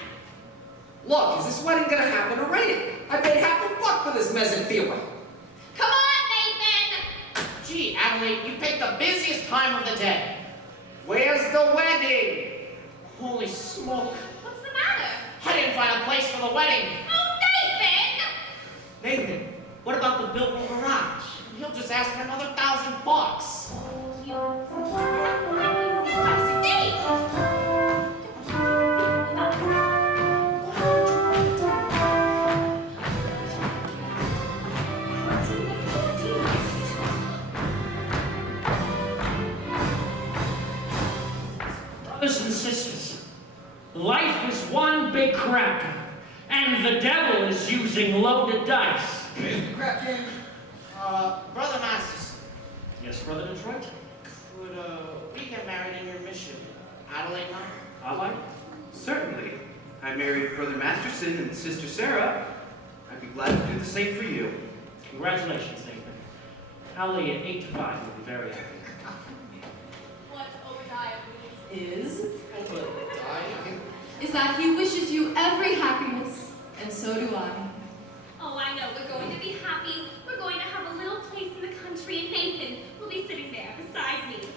Look, is this wedding gonna happen already? I paid $50 for this mess in Field. Come on, Nathan! Gee, Adelaide, you picked the busiest time of the day. Where's the wedding? Holy smoke. What's the matter? I didn't find a place for the wedding. Oh, Nathan! Nathan, what about the built garage? He'll just ask for another $1,000. Brothers and sisters, life is one big crap, and the devil is using loaded dice. Mr. Crap King. Brother Masters, Yes, Brother Detroit? could we get married in your mission? Adelaide and I? All right. Certainly. I married Brother Masterson and Sister Sarah. I'd be glad to do the same for you. Congratulations, Nathan. Hallie at 8 to 5 will be very happy. What Obadiah means Obadiah? is that he wishes you every happiness, and so do I. Oh, I know. We're going to be happy. We're going to have a little place in the country, and Nathan will be sitting there beside me.